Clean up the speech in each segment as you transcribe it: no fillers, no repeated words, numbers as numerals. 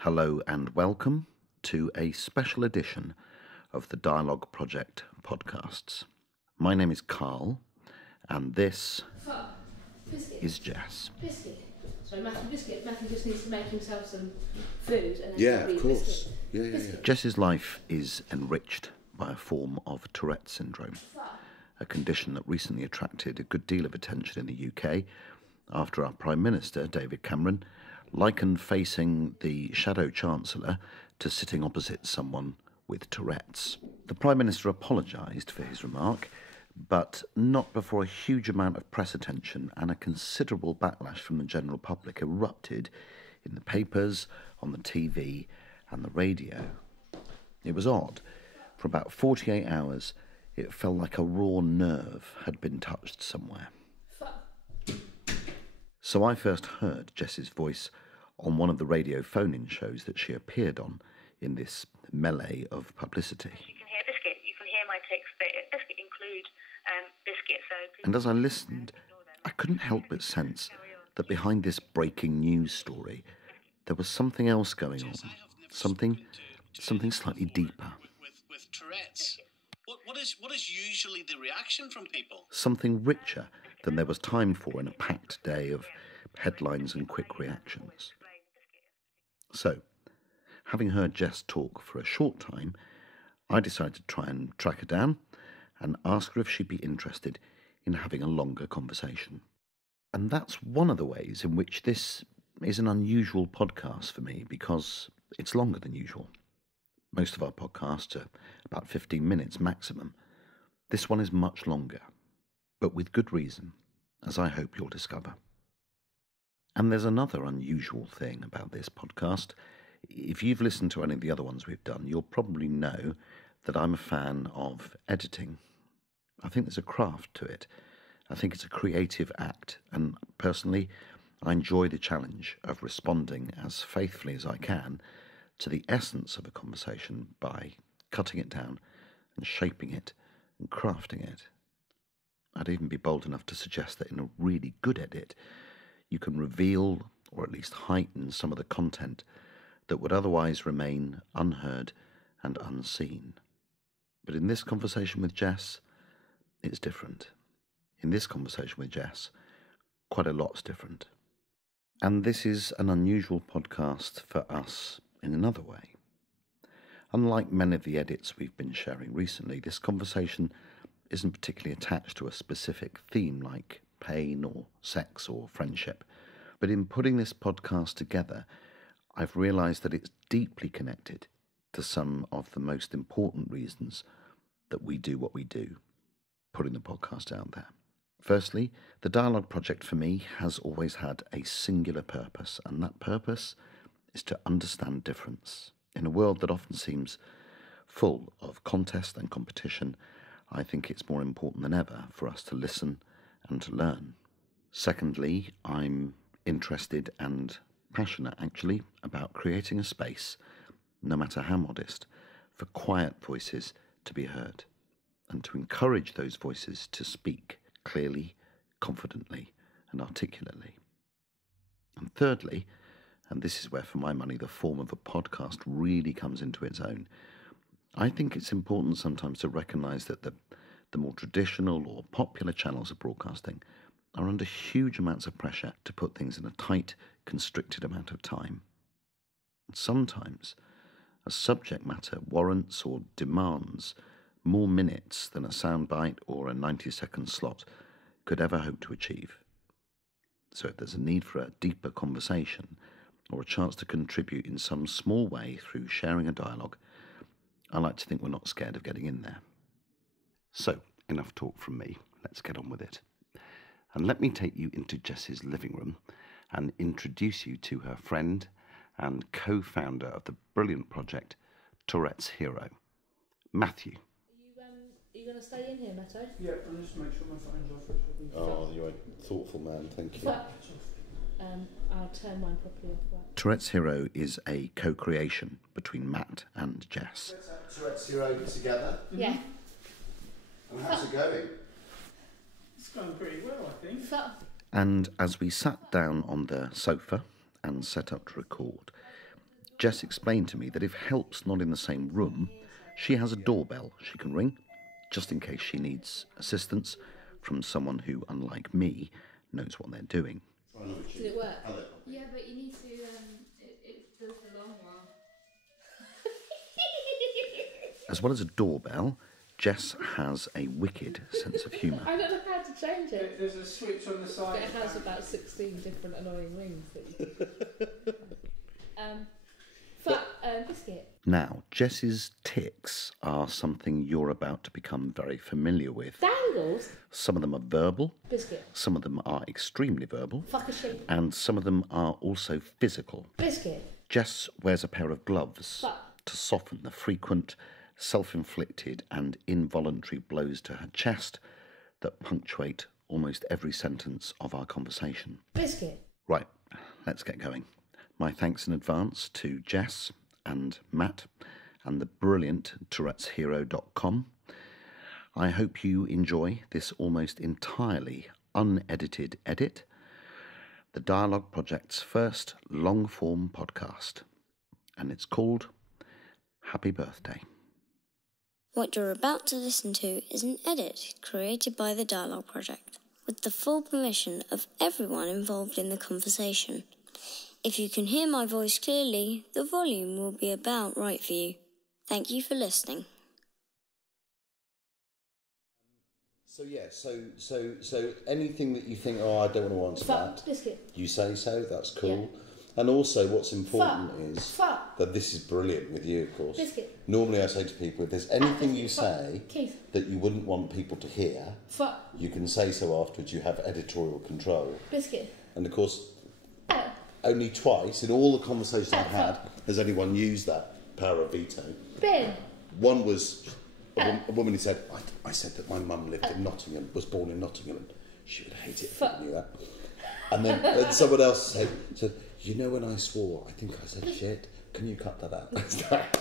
Hello and welcome to a special edition of the Dialogue Project podcasts. My name is Carl and this is Jess. Biscuit. So Matthew just needs to make himself some food and then Yeah, he'll of eat course. biscuit. Yeah. Jess's life is enriched by a form of Tourette syndrome, a condition that recently attracted a good deal of attention in the UK after our Prime Minister, David Cameron, likened facing the Shadow Chancellor to sitting opposite someone with Tourette's. The Prime Minister apologised for his remark, but not before a huge amount of press attention and a considerable backlash from the general public erupted in the papers, on the TV and the radio. It was odd. For about 48 hours, it felt like a raw nerve had been touched somewhere. So I first heard Jess's voice on one of the radio phone-in shows that she appeared on in this melee of publicity. You can hear biscuit, you can hear my text, but biscuit include biscuit, so... And as I listened, I couldn't help but sense that behind this breaking news story, there was something else going on, something slightly deeper. With Tourette's, what is usually the reaction from people? Something richer than there was time for in a packed day of headlines and quick reactions. So, having heard Jess talk for a short time, I decided to try and track her down and ask her if she'd be interested in having a longer conversation. And that's one of the ways in which this is an unusual podcast for me, because it's longer than usual. Most of our podcasts are about 15 minutes maximum. This one is much longer, but with good reason, as I hope you'll discover. And there's another unusual thing about this podcast. If you've listened to any of the other ones we've done, you'll probably know that I'm a fan of editing. I think there's a craft to it. I think it's a creative act, and personally, I enjoy the challenge of responding as faithfully as I can to the essence of a conversation by cutting it down and shaping it and crafting it. I'd even be bold enough to suggest that in a really good edit, you can reveal or at least heighten some of the content that would otherwise remain unheard and unseen. But in this conversation with Jess, it's different. In this conversation with Jess, quite a lot's different. And this is an unusual podcast for us in another way. Unlike many of the edits we've been sharing recently, this conversation isn't particularly attached to a specific theme like pain or sex or friendship. But in putting this podcast together, I've realised that it's deeply connected to some of the most important reasons that we do what we do, putting the podcast out there. Firstly, the Dialogue Project for me has always had a singular purpose, and that purpose is to understand difference. In a world that often seems full of contest and competition, I think it's more important than ever for us to listen and to learn. Secondly, I'm interested and passionate, actually, about creating a space, no matter how modest, for quiet voices to be heard, and to encourage those voices to speak clearly, confidently, and articulately. And thirdly, and this is where, for my money, the form of a podcast really comes into its own, I think it's important sometimes to recognise that the more traditional or popular channels of broadcasting are under huge amounts of pressure to put things in a tight, constricted amount of time. And sometimes a subject matter warrants or demands more minutes than a soundbite or a 90-second slot could ever hope to achieve. So if there's a need for a deeper conversation or a chance to contribute in some small way through sharing a dialogue, I like to think we're not scared of getting in there. So, enough talk from me. Let's get on with it. And let me take you into Jess's living room and introduce you to her friend and co-founder of the brilliant project, Tourette's Hero, Matthew. Are you going to stay in here, Matto? Yeah, I'll just make sure my phone's off. Oh, you're a thoughtful man, thank you. I'll turn mine properly off. Right. Tourette's Hero is a co-creation between Matt and Jess. Tourette's Hero together. Yeah. And how's it going? It's going pretty well, I think. And as we sat down on the sofa and set up to record, Jess explained to me that if help's not in the same room, she has a doorbell she can ring, just in case she needs assistance from someone who, unlike me, knows what they're doing. Did it work? Yeah, but you need to, it does the long one. As well as a doorbell, Jess has a wicked sense of humour. I don't know how to change it. There's a switch on the side. It has about 16 different annoying rings. Biscuit. Now, Jess's tics are something you're about to become very familiar with. Dangles? Some of them are verbal, Biscuit. some of them are extremely verbal, Fuck a sheep. and some of them are also physical. Biscuit. Jess wears a pair of gloves Fuck. to soften the frequent, self-inflicted and involuntary blows to her chest that punctuate almost every sentence of our conversation. Biscuit. Right, let's get going. My thanks in advance to Jess and Matt and the brilliant Tourette'sHero.com. I hope you enjoy this almost entirely unedited edit, the Dialogue Project's first long-form podcast, and it's called Happy Birthday. What you're about to listen to is an edit created by the Dialogue Project, with the full permission of everyone involved in the conversation. If you can hear my voice clearly, the volume will be about right for you. Thank you for listening. So anything that you think, oh, I don't want to answer Fuck. that, Biscuit. you say so, that's cool. Yeah. And also what's important Fuck. is Fuck. that this is brilliant with you, of course. Biscuit. Normally I say to people, if there's anything you Fuck. say Keith. that you wouldn't want people to hear, Fuck. you can say so afterwards, you have editorial control. Biscuit. And of course, only twice in all the conversations I've had has anyone used that power of veto. Bin. One was a woman who said, I said that my mum lived in Nottingham, was born in Nottingham, and she would hate it if I knew that. And then someone else said, you know when I swore, I think I said shit, can you cut that out?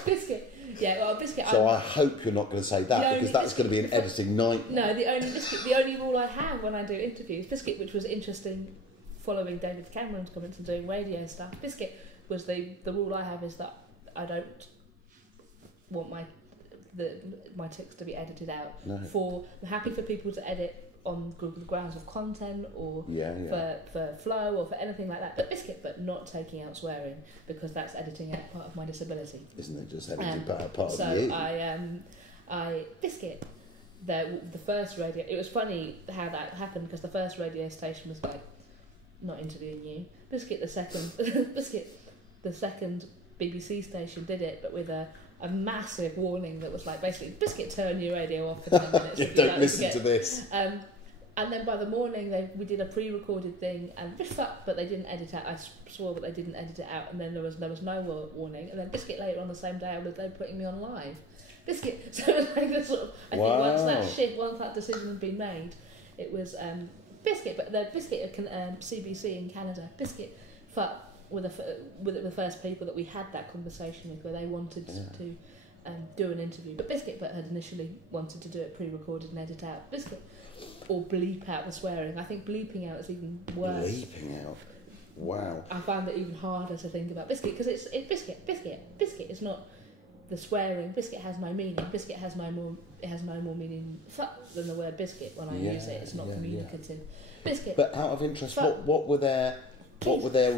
Biscuit. Yeah, well, Biscuit. So I hope you're not going to say that, because that's going to be an editing nightmare. No, the only rule I have when I do interviews, Biscuit, which was interesting following David Cameron's comments and doing radio stuff, Biscuit was the rule I have is that I don't want my tics to be edited out. No. I'm happy for people to edit on Google grounds of content or for flow or for anything like that. But Biscuit, but not taking out swearing, because that's editing out part of my disability. Isn't it just editing part of you? So I Biscuit. The first radio. It was funny how that happened, because the first radio station was like, not interviewing you. Biscuit, the second BBC station did it, but with a massive warning that was like, basically, Biscuit, turn your radio off for 10 minutes. You don't listen to this. And then by the morning, we did a pre-recorded thing, and but they didn't edit out. I swore, but they didn't edit it out. And then there was no warning. And then Biscuit later on the same day, they were putting me on live. Biscuit. So it was like this sort of. I think once that decision had been made, it was Biscuit. But the Biscuit CBC in Canada. Biscuit. Were the first people that we had that conversation with, where they wanted to do an interview. But Biscuit had initially wanted to do it pre-recorded and edit out. Biscuit. Or bleep out the swearing. I think bleeping out is even worse. Bleeping out? Wow. I found it even harder to think about Biscuit, because it's Biscuit. Biscuit is not the swearing. Biscuit has no meaning. Biscuit has no more meaning than the word biscuit when I use it. It's not communicative. Biscuit. But out of interest, what were their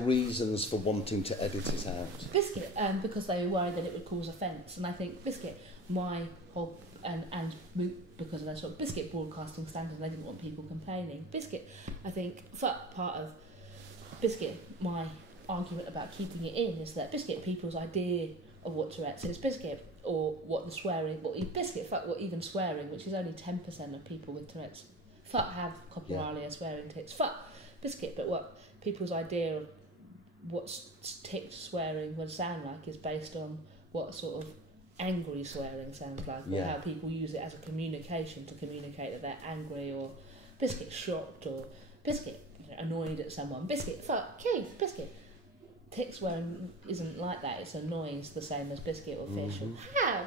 reasons for wanting to edit it out? Biscuit, because they were worried that it would cause offence. And I think Biscuit, my whole and because of their sort of Biscuit broadcasting standards, they didn't want people complaining. Biscuit, I think, part of Biscuit, my argument about keeping it in is that Biscuit, people's idea of what Tourette's is, Biscuit, or what the swearing, Biscuit, what even swearing, which is only 10% of people with Tourette's, have cochlearia swearing tics. Biscuit, but what people's idea of what ticked swearing would sound like is based on what sort of angry swearing sounds like, or how people use it as a communication to communicate that they're angry, or Biscuit shocked, or Biscuit annoyed at someone. Biscuit, Keith, Biscuit. Tick swearing isn't like that. It's annoying. It's the same as biscuit or fish. Or how?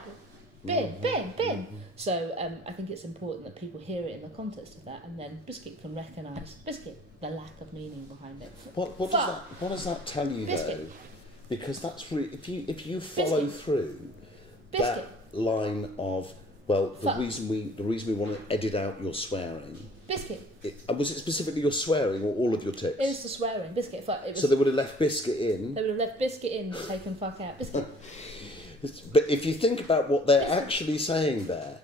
Bin. So I think it's important that people hear it in the context of that, and then Biscuit can recognise the lack of meaning behind it. What does that tell you, Biscuit. because that's really, if you follow through Biscuit. that line of, well, the Fuck. reason we want to edit out your swearing. Biscuit. Was it specifically your swearing or all of your tics? It was the swearing. Biscuit. Fuck. It was, So they would have left biscuit in. they would have left biscuit in, taken fuck out. Biscuit. But if you think about what they're actually saying there,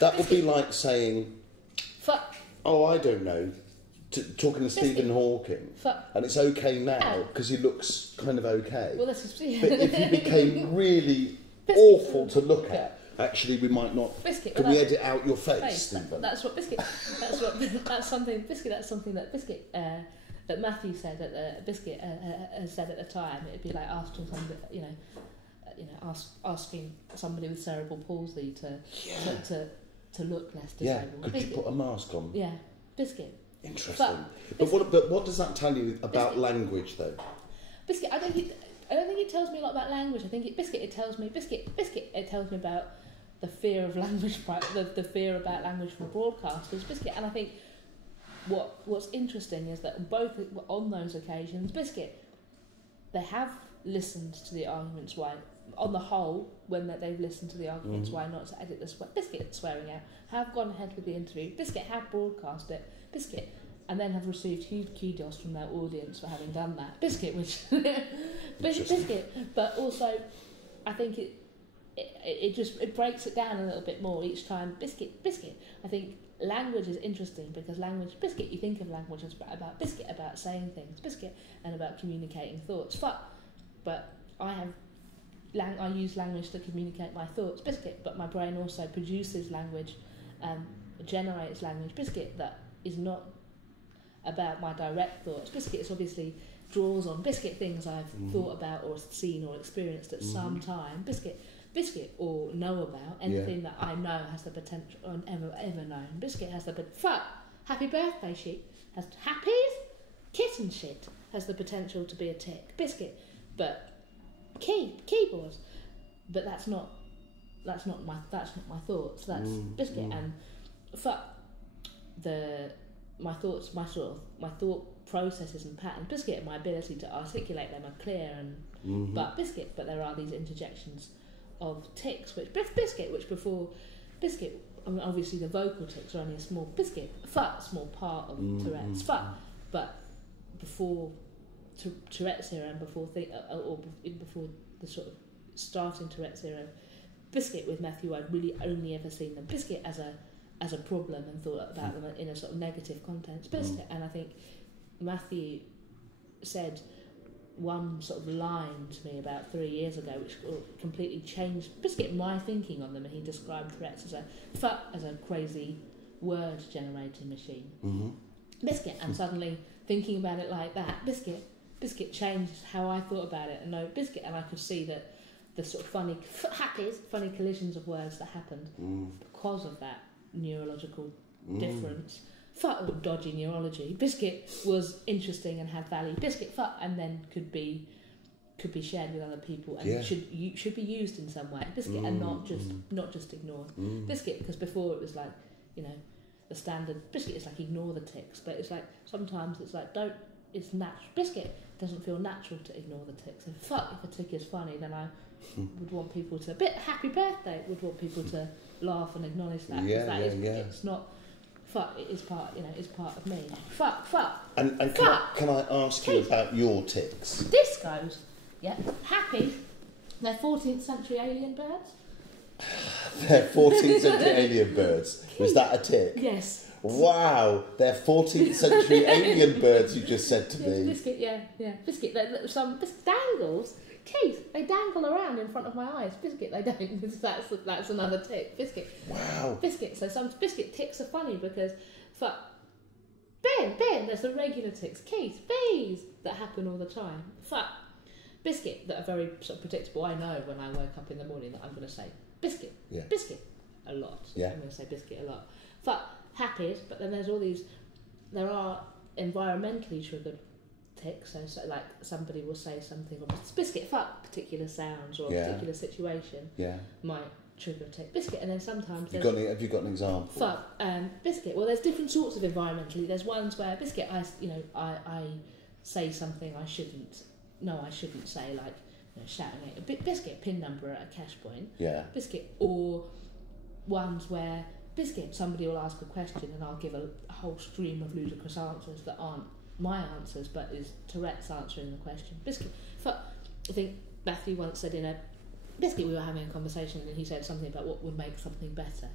that would be like saying, Fuck. oh, I don't know, talking to Stephen Hawking. Fuck. And it's okay now Ow. because he looks kind of okay. Well, this is. But if he became really Biscuit. awful to look at, actually we might not. Biscuit. Can well, we that's- edit out your face, face. Stephen? That's what biscuit. That's something. Biscuit. That's something that biscuit. That Matthew said at the biscuit said at the time. It'd be like asking somebody, asking somebody with cerebral palsy to look less Yeah. disabled. Could you Biscuit. put a mask on? Yeah. Biscuit. Interesting. But what does that tell you about language, though? Biscuit. I don't think it tells me a lot about language. I think it tells me it tells me about the fear of language, the fear about language from broadcasters. Biscuit. And I think what's interesting is that both on those occasions, Biscuit, they have listened to the arguments why, on the whole, when they've listened to the arguments why not to edit the Biscuit swearing out, have gone ahead with the interview. Biscuit have broadcast it. Biscuit. And then have received huge kudos from their audience for having done that. Biscuit, which Biscuit, but also I think it breaks it down a little bit more each time. Biscuit. I think language is interesting because Biscuit, you think of language as about Biscuit, about saying things, Biscuit, and about communicating thoughts. But I use language to communicate my thoughts, Biscuit. But my brain also produces language, generates language, Biscuit, that is not about my direct thoughts. Biscuit is obviously draws on Biscuit things I've thought about or seen or experienced at some time. Biscuit or know about anything that I know has the potential, or ever known. Biscuit has the fuck. Happy birthday sheet has happies. Kitten shit has the potential to be a tick. Biscuit, but keyboards. But that's not my thoughts. That's Biscuit and fuck my thoughts, my thought processes and patterns. Biscuit and my ability to articulate them are clear and but there are these interjections of tics which before Biscuit, I mean, obviously the vocal tics are only a small small part of Tourette's but before Tourette's era and before the sort of starting Tourette's era, Biscuit with Matthew, I'd really only ever seen them Biscuit as a problem and thought about them in a sort of negative context. Biscuit, and I think Matthew said one sort of line to me about 3 years ago which completely changed Biscuit my thinking on them, and he described Tourette's as a crazy word generating machine. Biscuit, and suddenly thinking about it like that, Biscuit changed how I thought about it, and no Biscuit, and I could see that the sort of funny collisions of words that happened because of that neurological difference. Or dodgy neurology. Biscuit was interesting and had value. Biscuit and then could be shared with other people and should be used in some way. Biscuit and not just ignored. Biscuit, because before it was like, the standard Biscuit is like ignore the tics, but it's like sometimes it's like it's natural. Biscuit doesn't feel natural to ignore the tics. If a tic is funny, then I would want people to happy birthday. Would want people to laugh and acknowledge that. It's not. It is part. It's part of me. And can I ask you about your tics? Discos, happy. They're 14th century alien birds. They're 14th century alien birds. Was that a tic? Yes. Wow, they're 14th century alien birds. You just said to me. Biscuit, Biscuit. Some dangles. Keith, they dangle around in front of my eyes. Biscuit, they don't. That's another tick. Biscuit. Wow. Biscuit. So some Biscuit ticks are funny because, Ben, there's the regular ticks. Keith, bees that happen all the time. Biscuit that are very sort of predictable. I know when I wake up in the morning that I'm going to say Biscuit. Yeah. Biscuit a lot. Yeah. I'm going to say Biscuit a lot. Happies, but then there's all these. There are environmentally triggered tics, so like somebody will say something, or Biscuit, particular sounds or a particular situation might trigger a tic. Biscuit, and then sometimes have you got an example? Biscuit. Well, there's different sorts of environmentally. There's ones where Biscuit, I say something I shouldn't say, like shouting at a biscuit pin number at a cash point. Yeah. Biscuit, or ones where biscuit somebody will ask a question and I'll give a whole stream of ludicrous answers that aren't my answers but is Tourette's answering the question. Biscuit. I think Matthew once said in a biscuit we were having a conversation and he said something about what would make something better.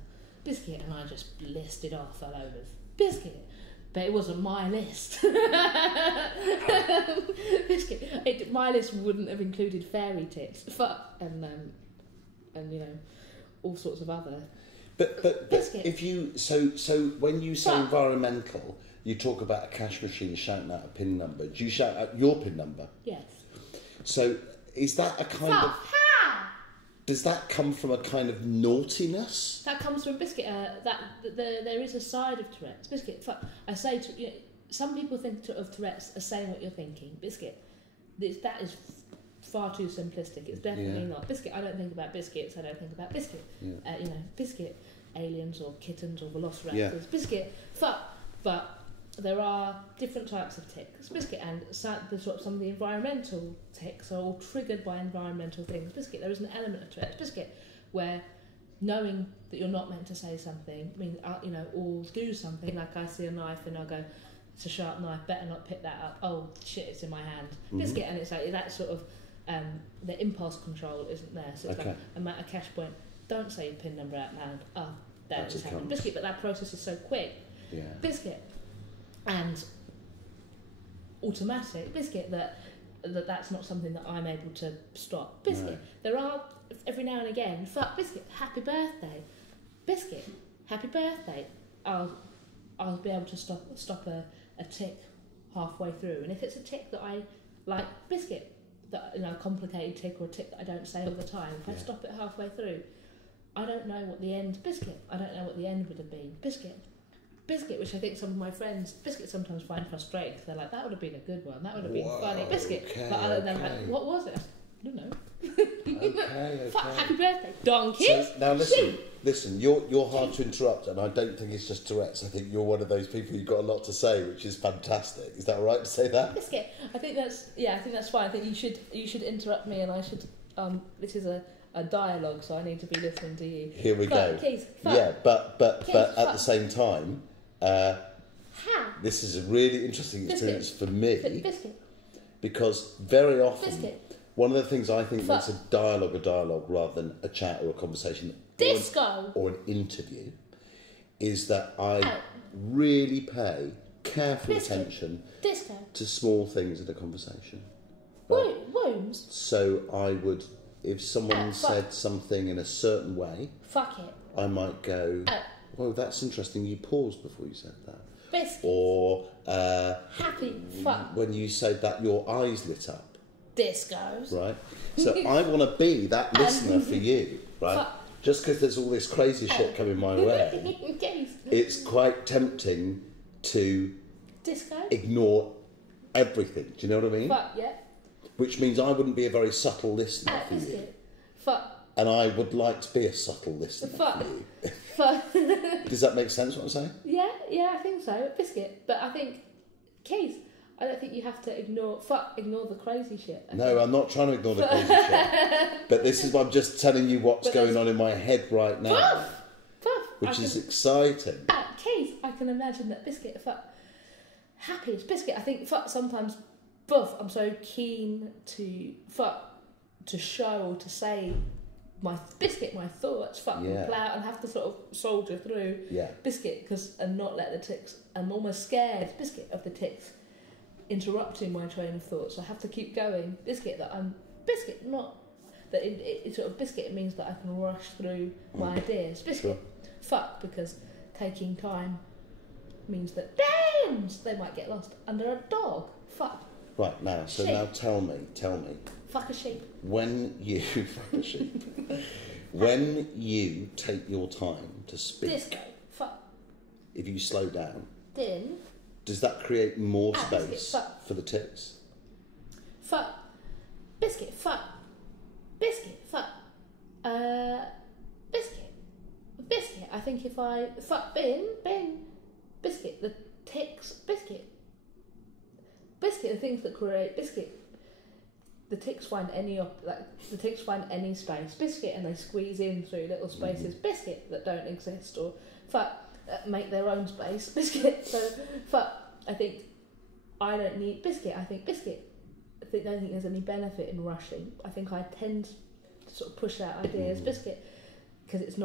Biscuit, and I just listed off all over biscuit. But it wasn't my list. Biscuit. My list wouldn't have included fairy tits, and you know, all sorts of other. But if you so when you say environmental, you talk about a cash machine shouting out a PIN number. Do you shout out your PIN number? Yes. So is that a kind of? Does that come from a kind of naughtiness? That comes from Biscuit. There is a side of Tourette's. Biscuit. I say to you know, some people think of Tourette's as saying what you're thinking. Biscuit. That is far too simplistic. It's definitely not. Biscuit. I don't think about biscuits. I don't think about biscuit. Yeah. You know, biscuit aliens or kittens or velociraptors. Yeah. Biscuit. But there are different types of ticks. Biscuit, and some of the environmental ticks are all triggered by environmental things. Biscuit, there is an element of Tourette's. Biscuit, where knowing that you're not meant to say something, you know, or do something, like I see a knife and I'll go, it's a sharp knife, better not pick that up. Oh shit, it's in my hand. Biscuit, and it's like that sort of the impulse control isn't there. So it's like I'm at a cash point. Don't say your PIN number out loud. Oh, that is happening. Biscuit, but that process is so quick. Yeah. Biscuit. And automatic. Biscuit, that's not something that I'm able to stop. Biscuit, there are every now and again. Biscuit, happy birthday. Biscuit, happy birthday. I'll be able to stop a tick halfway through, and if it's a tick that I like, biscuit, that, you know, a complicated tick or a tick that I don't say all the time, if I stop it halfway through, I don't know what the end. Biscuit, I don't know what the end would have been. Biscuit, which I think some of my friends, Biscuit, sometimes find frustrating because they're like, that would have been a good one, that would have been funny. Biscuit, but other than like, what was it? I don't know. Happy birthday, donkey. So, now listen, you're hard to interrupt, and I don't think it's just Tourette's. I think you're one of those people who've got a lot to say, which is fantastic. Is that all right to say that? Biscuit, I think that's fine. I think you should interrupt me, and I should. This is a dialogue, so I need to be listening to you. Here we go. Keys, yeah, but at the same time. This is a really interesting experience for me because very often one of the things I think makes a dialogue rather than a chat or a conversation or an interview is that I really pay careful attention to small things in a conversation. Right? Wounds. So I would, if someone said something in a certain way, I might go, oh, that's interesting, you paused before you said that. Biscuit. Or happy when you said that your eyes lit up. Discos. Right. So I want to be that listener for you, right? Just because there's all this crazy shit coming my way, it's quite tempting to ignore everything. Do you know what I mean? Which means I wouldn't be a very subtle listener for you. And I would like to be a subtle listener for you. Does that make sense what I'm saying? Yeah, I think so. Biscuit. But I think, Keith, I don't think you have to ignore the crazy shit. No, I'm not trying to ignore the crazy shit. But this is, I'm just telling you what's going on in my head right now. Which is exciting. Keith, I can imagine that Biscuit, happy as Biscuit. I think sometimes, I'm so keen to show or to say my Biscuit, my thoughts, plow and have to sort of soldier through Biscuit and not let the ticks. I'm almost scared, Biscuit, of the ticks interrupting my train of thought. So I have to keep going. Biscuit, that I'm Biscuit, not that it sort of Biscuit. It means that I can rush through my ideas. Biscuit, because taking time means that they might get lost under a dog. Right, now, so sheep. Now tell me. Fuck a sheep. When you fuck a sheep. When you take your time to speak. Disco. If you slow down. Then. Does that create more space for the ticks? Biscuit. Biscuit. Biscuit. I think if I bin. Biscuit. The ticks. Biscuit. The things that create Biscuit. the ticks find any space, biscuit, and they squeeze in through little spaces, biscuit, that don't exist, or make their own space, biscuit. So, I think I don't need biscuit. I think biscuit. I don't think there's any benefit in rushing. I think I tend to sort of push out ideas, biscuit, because it's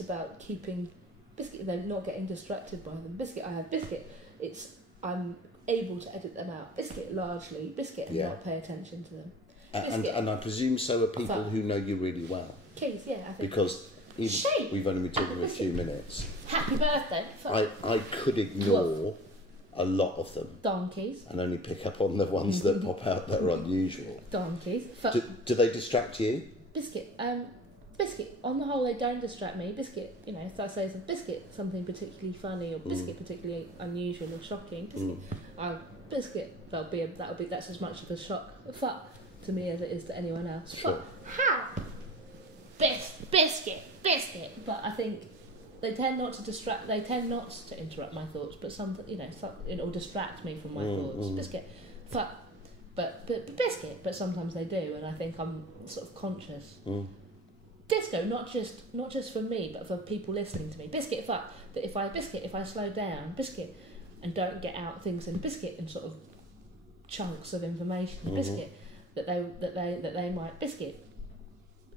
about keeping biscuit. They're not getting distracted by them. Biscuit. I have biscuit. I'm able to edit them out. Biscuit largely. Biscuit and not pay attention to them. And I presume so are people who know you really well. Keys, yeah, I think. Because even we've only been talking for a few minutes. Happy birthday. I could ignore a lot of them. Donkeys. And only pick up on the ones that pop out that are unusual. Donkeys. Do they distract you? Biscuit. Biscuit. On the whole, they don't distract me. Biscuit. If I say biscuit something particularly funny or biscuit particularly unusual or shocking, biscuit. That's as much of a shock to me as it is to anyone else. Sure. How? Biscuit. But I think they tend not to distract. They tend not to interrupt my thoughts, but or distract me from my thoughts. Biscuit. But biscuit. But sometimes they do, and I think I'm sort of conscious. Disco, not just for me, but for people listening to me. Biscuit, that if I slow down, biscuit, and don't get out things in biscuit and sort of chunks of information, biscuit, that they might biscuit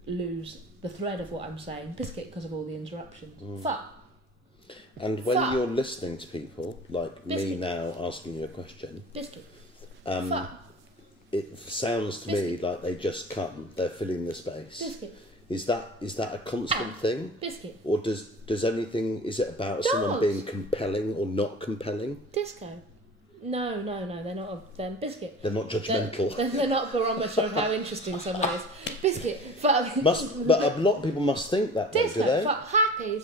lose the thread of what I'm saying, biscuit, because of all the interruptions. And when you're listening to people like me now asking you a question, biscuit, it sounds to me like they just come, they're filling the space. Biscuit. Is that a constant thing? Biscuit. Or does anything, is it about someone being compelling or not compelling? Disco. No, they're not. They're biscuit. They're not judgmental. They're not barometer of how interesting someone is. Biscuit. But a lot of people must think that, though, Disco. do they? Happies.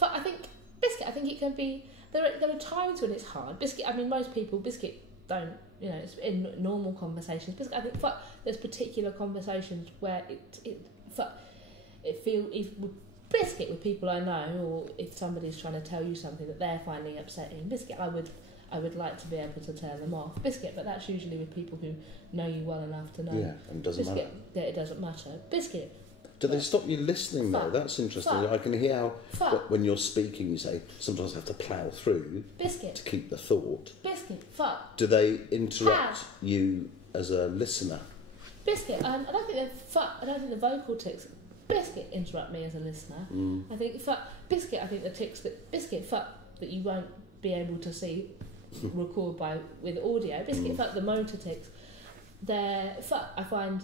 I think biscuit. I think it can be. There are times when it's hard. Biscuit. I mean, most people biscuit don't. It's in normal conversations. Biscuit. I think there's particular conversations where it feels biscuit with people I know, or if somebody's trying to tell you something that they're finding upsetting. Biscuit. I would like to be able to turn them off. Biscuit, but that's usually with people who know you well enough to know. Yeah, and it doesn't matter. Yeah, it doesn't matter. Biscuit. Do they stop you listening though? That's interesting. I can hear how when you're speaking you say sometimes I have to plough through biscuit to keep the thought. Biscuit. Do they interrupt you as a listener? Biscuit. I don't think the vocal tics biscuit interrupt me as a listener. I think biscuit. I think the tics that biscuit that you won't be able to see record with audio. Biscuit. The motor tics. I find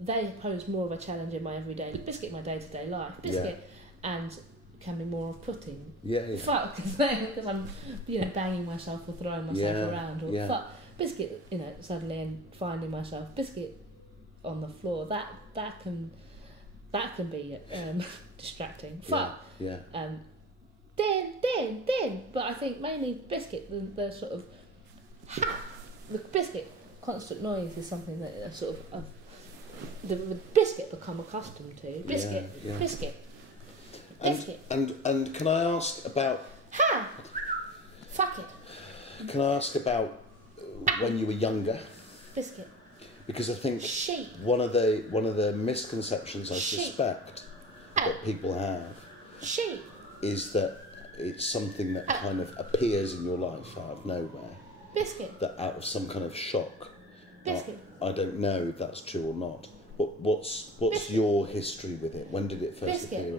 they pose more of a challenge in my everyday biscuit, my day-to-day life. Biscuit, and can be more off-putting. Because I'm banging myself or throwing myself around, or biscuit, suddenly and finding myself biscuit on the floor. That can be distracting. Then. But I think mainly biscuit, the sort of the biscuit constant noise is something that sort of the biscuit become accustomed to. Biscuit. And can I ask about? Fuck it. Can I ask about when you were younger? Biscuit. Because I think one of the misconceptions I suspect that people have is that it's something that kind of appears in your life out of nowhere. Biscuit. That out of some kind of shock. Biscuit. I don't know if that's true or not. What's your history with it? When did it first appear?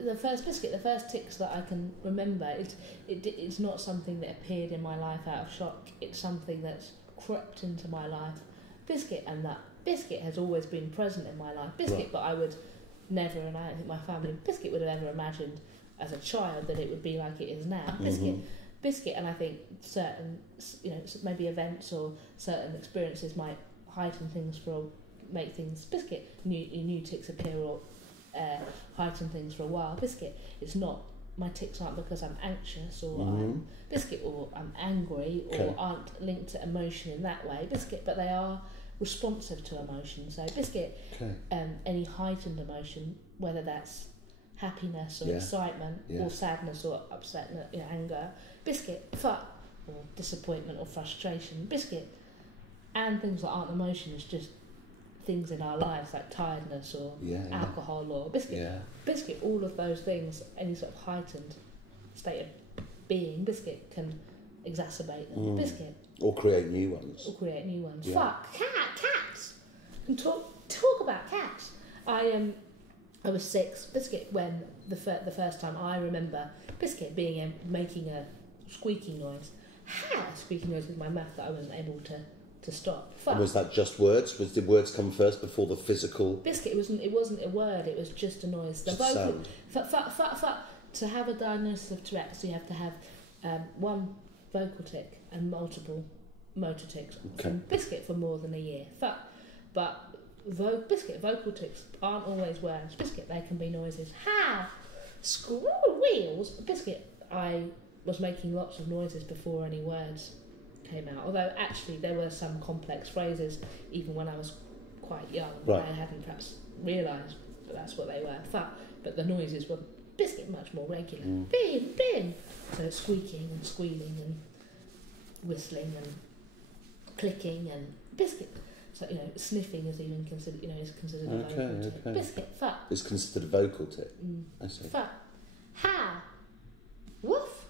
The first tics that I can remember, it's not something that appeared in my life out of shock. It's something that's crept into my life. Biscuit, and that biscuit has always been present in my life. Biscuit, but I would never, and I don't think my family, biscuit would have ever imagined as a child that it would be like it is now. Biscuit, and I think certain, maybe events or certain experiences might heighten things make things biscuit. New tics appear or heighten things for a while. Biscuit, it's not. My tics aren't because I'm anxious or I'm biscuit or I'm angry or aren't linked to emotion in that way. Biscuit, but they are responsive to emotion. So biscuit, any heightened emotion, whether that's happiness or excitement or sadness or upset, anger. Biscuit, or disappointment or frustration. Biscuit, and things that aren't emotions, just things in our lives like tiredness or alcohol or biscuit, all of those things, any sort of heightened state of being, biscuit can exacerbate them. Biscuit. Or create new ones. Yeah. Fuck, cats. And talk about cats. I was 6, biscuit, when the first time I remember biscuit being making a squeaking noise. A squeaking noise with my mouth that I wasn't able to stop. And was that just words? Did words come first before the physical? Biscuit, it wasn't a word, it was just a noise. The vocal sound. To have a diagnosis of Tourette's, you have to have one vocal tic and multiple motor tics. Biscuit for more than a year. But biscuit vocal tics aren't always words. Biscuit, they can be noises. Wheels. Biscuit, I was making lots of noises before any words came out, although actually there were some complex phrases even when I was quite young. I hadn't perhaps realised that that's what they were. But the noises were biscuit much more regular. Bin. So squeaking and squealing and whistling and clicking and biscuit. So sniffing is even considered is considered a vocal tick. Biscuit. It's considered a vocal tick. I see. Woof.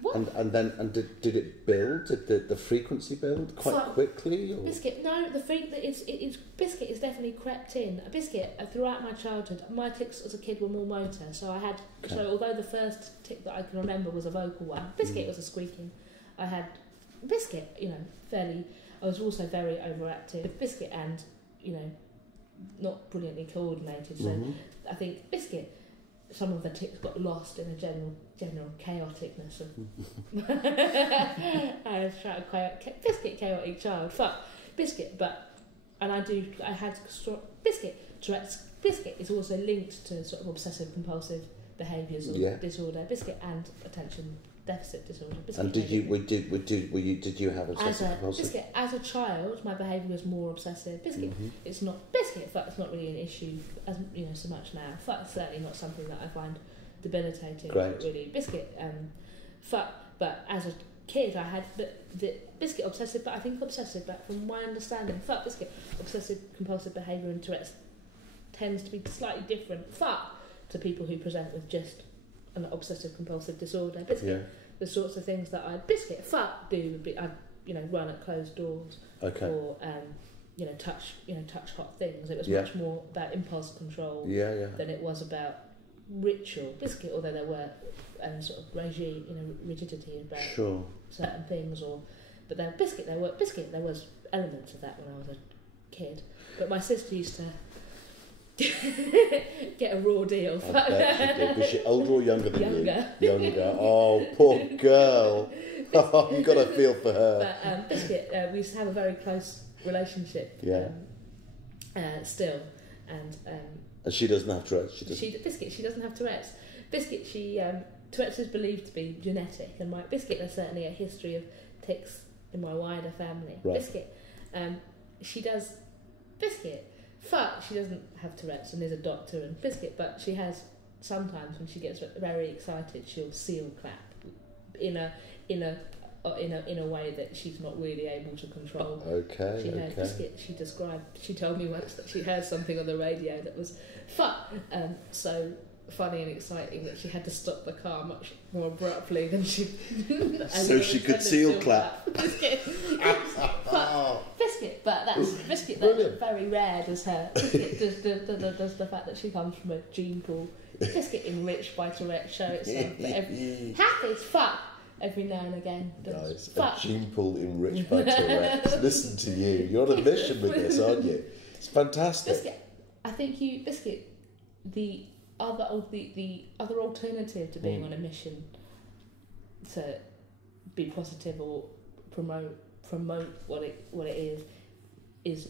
What? And did it build? Did the frequency build quite quickly? Or? Biscuit, no. It's biscuit is definitely crept in. A biscuit throughout my childhood. My tics as a kid were more motor, so I had. So although the first tic that I can remember was a vocal one, biscuit was a squeaking. I had biscuit. Fairly. I was also very overactive. Biscuit and not brilliantly coordinated. So I think biscuit. Some of the tics got lost in a general chaoticness of I was trying to biscuit chaotic child. Biscuit, I had biscuit. Tourette's biscuit is also linked to sort of obsessive compulsive behaviours disorder. Biscuit and attention deficit disorder. Biscuit and did you have obsessive compulsive? Biscuit, as a child, my behaviour was more obsessive. Biscuit, it's not biscuit. It's not really an issue as so much now. It's certainly not something that I find debilitating. Great. Really, biscuit. But as a kid, I had the biscuit obsessive. But I think obsessive. But from my understanding, biscuit obsessive compulsive behaviour and Tourette's tends to be slightly different. To people who present with just an obsessive compulsive disorder. Biscuit, the sorts of things that I'd do would be I'd run at closed doors or touch hot things. It was much more about impulse control than it was about ritual. Biscuit, although there were sort of rigidity about certain things, but there was elements of that when I was a kid. But my sister used to get a raw deal. I bet she did. Was she older or younger than you? Younger. Oh, poor girl. You've got to feel for her. But biscuit, we used to have a very close relationship. Still, and she doesn't have Tourette's. Biscuit, she doesn't have Tourette's. Biscuit, Tourette's is believed to be genetic, and my biscuit, there's certainly a history of tics in my wider family. Right. Biscuit, she does biscuit. She doesn't have Tourette's and is a doctor and biscuit, but she has sometimes when she gets very excited, she'll seal clap in a way that she's not really able to control. Biscuit. She told me once that she heard something on the radio that was so funny and exciting that she had to stop the car much more abruptly than she. So she could seal clap. Biscuit, but that's biscuit. That's very rare. Does her biscuit does the fact that she comes from a gene pool? Biscuit enriched by Tourette show itself. But happy as fuck every now and again. Nice. A gene pool enriched by Tourette. Listen to you. You're on a mission with this, aren't you? It's fantastic. Biscuit. I think biscuit. The other alternative to being on a mission to be positive or promote what it is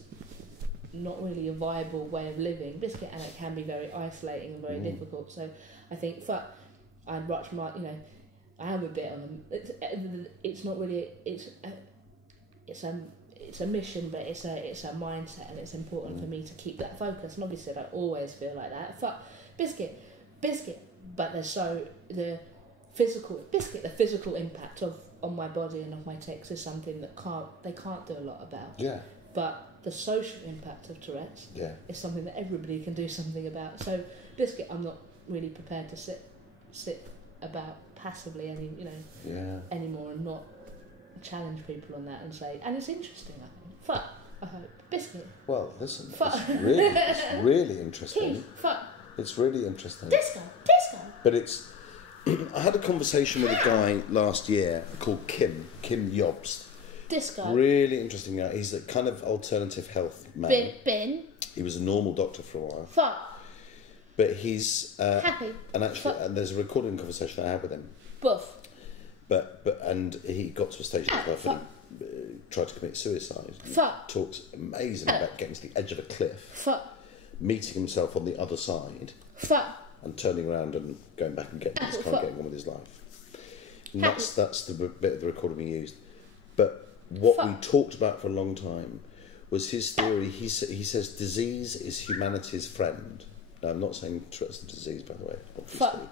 not really a viable way of living, biscuit, and it can be very isolating and very difficult. So I think I'd much more, I am a bit on it's not really it's a mission, but it's a mindset, and it's important for me to keep that focus. And obviously, I don't always feel like that. Biscuit, but there's the physical impact on my body and of my tics is something that they can't do a lot about. Yeah. but the social impact of Tourette's Yeah. is something that everybody can do something about. So Biscuit, I'm not really prepared to sit about passively anymore and not challenge people on that and say, and it's interesting, I think. Fuck, I hope. Biscuit. Well, listen, Fuck. it's really interesting. Keith, fuck. It's really interesting. Disco. But it's... I had a conversation with a guy last year called Kim Jobst. Disco. Really interesting guy. He's a kind of alternative health man. Bin. He was a normal doctor for a while. Fuck. But he's... Happy. And actually, and there's a recording conversation I had with him. Buff. And he got to a stage in his life and tried to commit suicide. Fuck. Talks amazing about getting to the edge of a cliff. Fuck. Meeting himself on the other side. Fuck. And turning around and going back and getting his car and getting on with his life. And Happy. that's the bit of the recording we used. But what we talked about for a long time was his theory. He says disease is humanity's friend. Now, I'm not saying Tourette's a disease, by the way, obviously.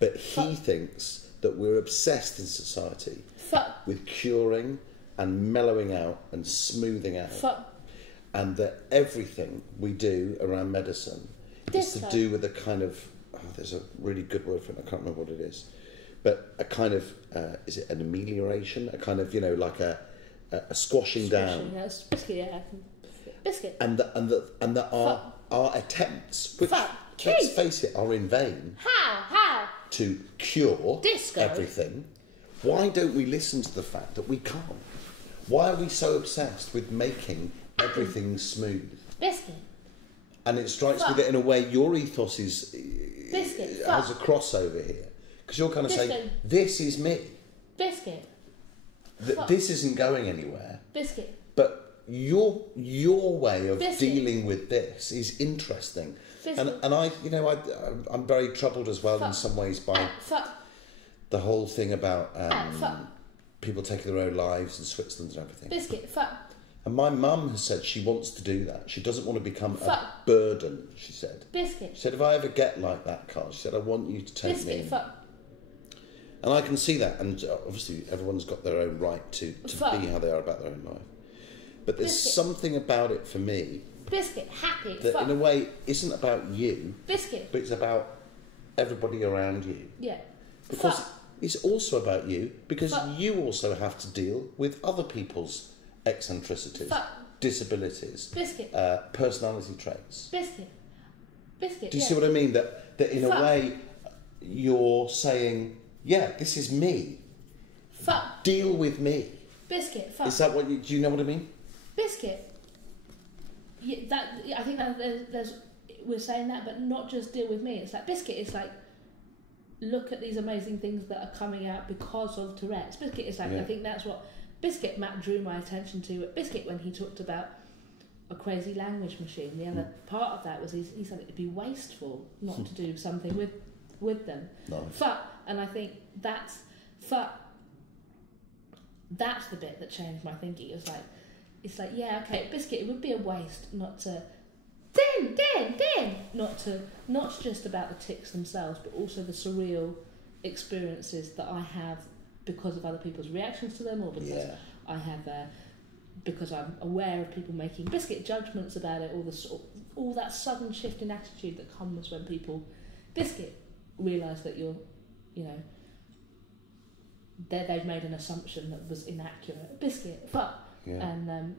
But he thinks that we're obsessed in society with curing and mellowing out and smoothing out. And that everything we do around medicine is to do with a kind of... there's a really good word for it, I can't remember what it is. But a kind of... is it an amelioration? A kind of, like a squashing down. Biscuit, yeah. Biscuit. And that our attempts, which, let's face it, are in vain... How? To cure Disco. Everything. Why don't we listen to the fact that we can't? Why are we so obsessed with making everything smooth? Biscuit. And it strikes me that in a way your ethos has a crossover here. Because you're kind of saying, this is me. Biscuit. This isn't going anywhere. Biscuit. But your way of dealing with this is interesting. And I'm very troubled as well in some ways by the whole thing about people taking their own lives in Switzerland and everything. Biscuit. And my mum has said she wants to do that. She doesn't want to become a burden, she said. Biscuit. She said, if I ever get like that, Carl, she said, I want you to take me. And I can see that. And obviously everyone's got their own right to be how they are about their own life. But there's something about it for me... Biscuit, happy. That in a way isn't about you. Biscuit. But it's about everybody around you. Yeah. Because it's also about you, because you also have to deal with other people's eccentricities, disabilities, Biscuit. Personality traits. Biscuit. Do you see what I mean? That in a way you're saying, yeah, this is me. Deal with me. Biscuit. Is that what do you know what I mean? Biscuit. Yeah, I think that we're saying that, but not just deal with me. It's like Biscuit. It's like look at these amazing things that are coming out because of Tourette's. Biscuit is like I think that's what Biscuit Matt drew my attention to at Biscuit when he talked about a crazy language machine. The other part of that was he said it'd be wasteful not to do something with them. Nice. And I think that's the bit that changed my thinking. It's like, yeah, okay, Biscuit, it would be a waste not to... Not just about the ticks themselves, but also the surreal experiences that I have because of other people's reactions to them, or because I have... because I'm aware of people making Biscuit judgments about it, all that sudden shift in attitude that comes when people... Biscuit realise that you're, they've made an assumption that was inaccurate. Biscuit, and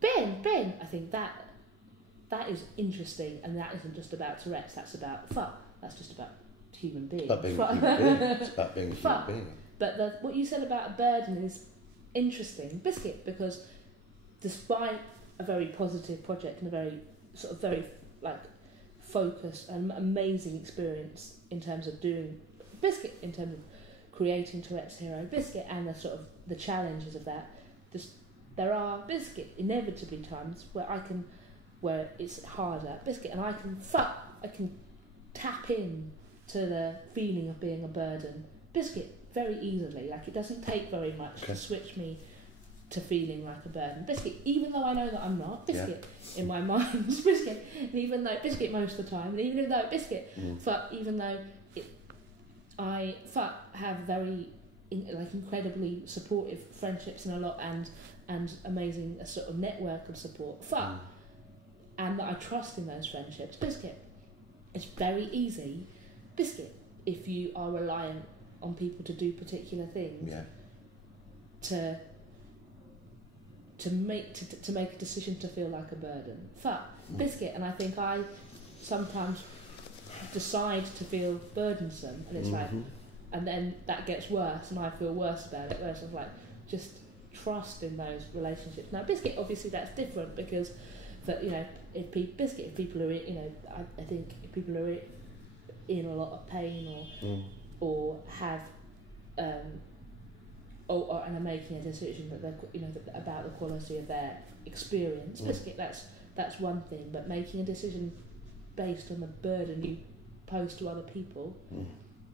Ben, I think that is interesting, and that isn't just about Tourette's. That's about that's just about human beings. It's about being a human being. It's about being a human being. But what you said about a burden is interesting, Biscuit, because despite a very positive project and a very focused and amazing experience in terms of doing Biscuit, in terms of creating Tourette's Hero Biscuit, and the challenges of that. There are Biscuit inevitably times where it's harder Biscuit, and I can tap in to the feeling of being a burden Biscuit very easily. Like, it doesn't take very much to switch me to feeling like a burden Biscuit, even though I know that I'm not Biscuit in my mind. Biscuit, and even though Biscuit most of the time, and even though Biscuit, even though I have very incredibly supportive friendships and a lot, and and amazing a sort of network of support. And that I trust in those friendships. Biscuit, it's very easy, Biscuit, if you are reliant on people to do particular things, to make a decision to feel like a burden. Biscuit, and I think I sometimes decide to feel burdensome, and it's like, and then that gets worse, and I feel worse about it. Whereas I'm like, just trust in those relationships. Now, Biscuit, obviously, that's different because, you know, if people are, you know, I think if people are in a lot of pain or have or and are making a decision that they're, you know, about the quality of their experience, Biscuit, that's one thing. But making a decision based on the burden you pose to other people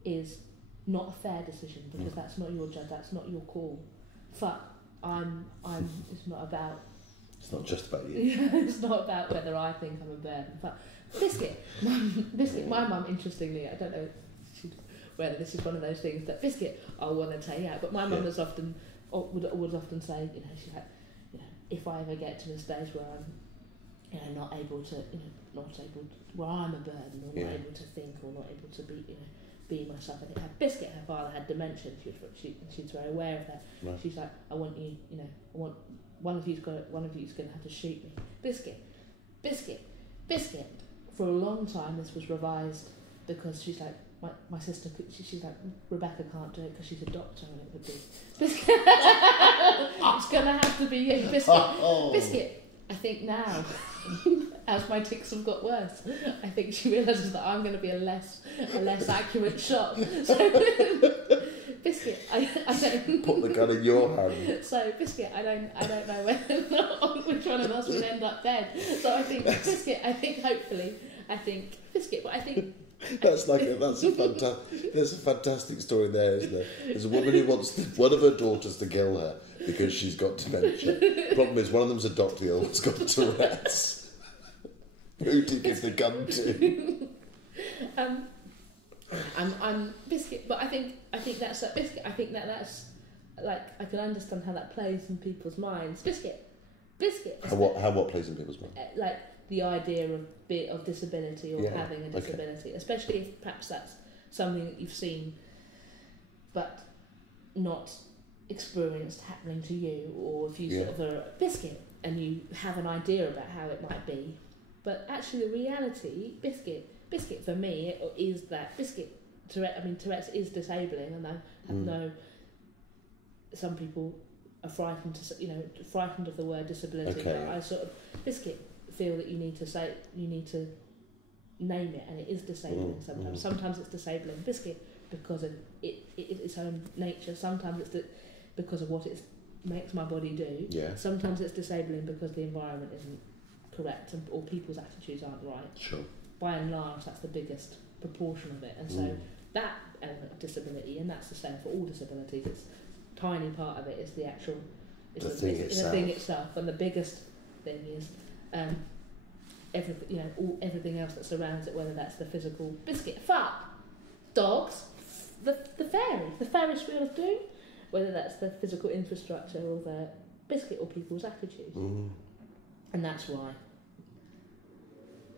is not a fair decision, because that's not your job, that's not your call. It's not about. It's not just about you. It's not about whether I think I'm a burden. But Biscuit, my mum, interestingly, I don't know whether this is one of those things that Biscuit I want to take out, but my mum would often say, you know, she's like, you know, if I ever get to a stage where I'm, you know, not able to, where I'm a burden, or not able to think, or not able to be, you know, be myself. I think Biscuit, her father had dementia. She's very aware of that. Right. She's like, I want you, you know, one of you's going to have to shoot me. Biscuit. For a long time, this was revised because she's like, my sister. She's like, Rebecca can't do it because she's a doctor, and it would be Biscuit. It's going to have to be you, Biscuit. I think now, as my tics have got worse, I think she realises that I'm going to be a less accurate shot. So, Biscuit, I don't put the gun in your hand. So Biscuit, I don't know which one of us would end up dead. So I think Biscuit. Biscuit, but I think. That's a fantastic story there, isn't there? There's a woman who wants one of her daughters to kill her because she's got dementia. Problem is, one of them's a doctor, the other one's got Tourette's. Who do you give the gun to? I'm Biscuit, but I think that's that Biscuit. I think that's like, I can understand how that plays in people's minds. Biscuit. How what plays in people's minds? Like the idea of disability or having a disability, especially if perhaps that's something that you've seen, but not experienced happening to you, or if you sort of are a Biscuit and you have an idea about how it might be, but actually the reality, Biscuit for me is that Tourette's is disabling, and I know some people are frightened of the word disability. But I sort of Biscuit feel that you need to name it, and it is disabling sometimes. Sometimes it's disabling Biscuit because of its own nature. Sometimes it's because of what it makes my body do. Yeah. Sometimes it's disabling because the environment isn't correct, or people's attitudes aren't right. Sure. By and large, that's the biggest proportion of it, and so that element of disability, and that's the same for all disabilities. It's a tiny part of it is the actual the thing itself, and the biggest thing is everything else that surrounds it, whether that's the physical Biscuit, dogs, the Ferris wheel of doom, whether that's the physical infrastructure or the Biscuit or people's attitudes, and that's why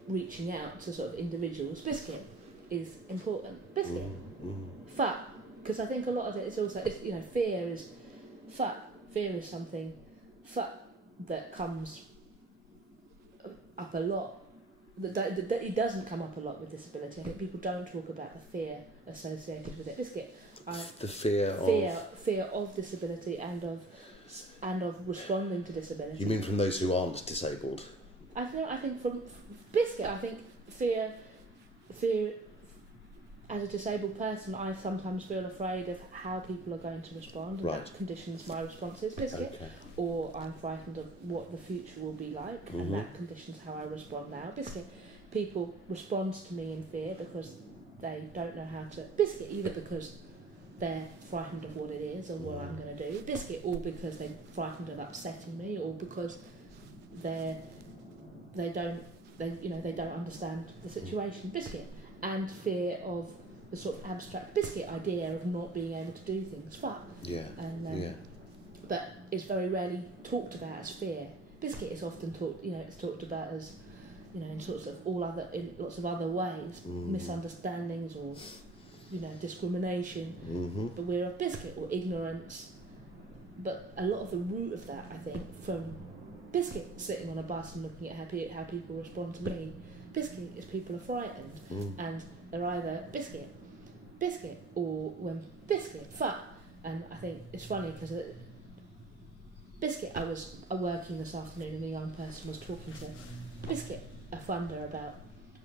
reaching out to sort of individuals, Biscuit, is important. Biscuit, because I think a lot of it is also, fear is something that comes up a lot. That it doesn't come up a lot with disability. I think people don't talk about the fear associated with it. Biscuit, the fear of disability and of responding to disability. You mean from those who aren't disabled? I think from Biscuit, I think fear as a disabled person, I sometimes feel afraid of how people are going to respond, and that conditions my responses, Biscuit. Or I'm frightened of what the future will be like, and that conditions how I respond now, Biscuit. People respond to me in fear because they don't know how to, Biscuit, either because they're frightened of what it is or what I'm going to do, Biscuit, or because they're frightened of upsetting me, or because they don't understand the situation, Biscuit. And fear of the sort of abstract Biscuit idea of not being able to do things, but it's very rarely talked about as fear. Biscuit is often talked about as, in sorts of in lots of other ways, misunderstandings or, discrimination. Mm-hmm. But we're a biscuit or ignorance. But a lot of the root of that, I think, from biscuit sitting on a bus and looking at how people respond to me, biscuit is people are frightened and they're either biscuit, or when biscuit, fuck. And I think it's funny because biscuit, I was working this afternoon and a young person was talking to biscuit, a funder, about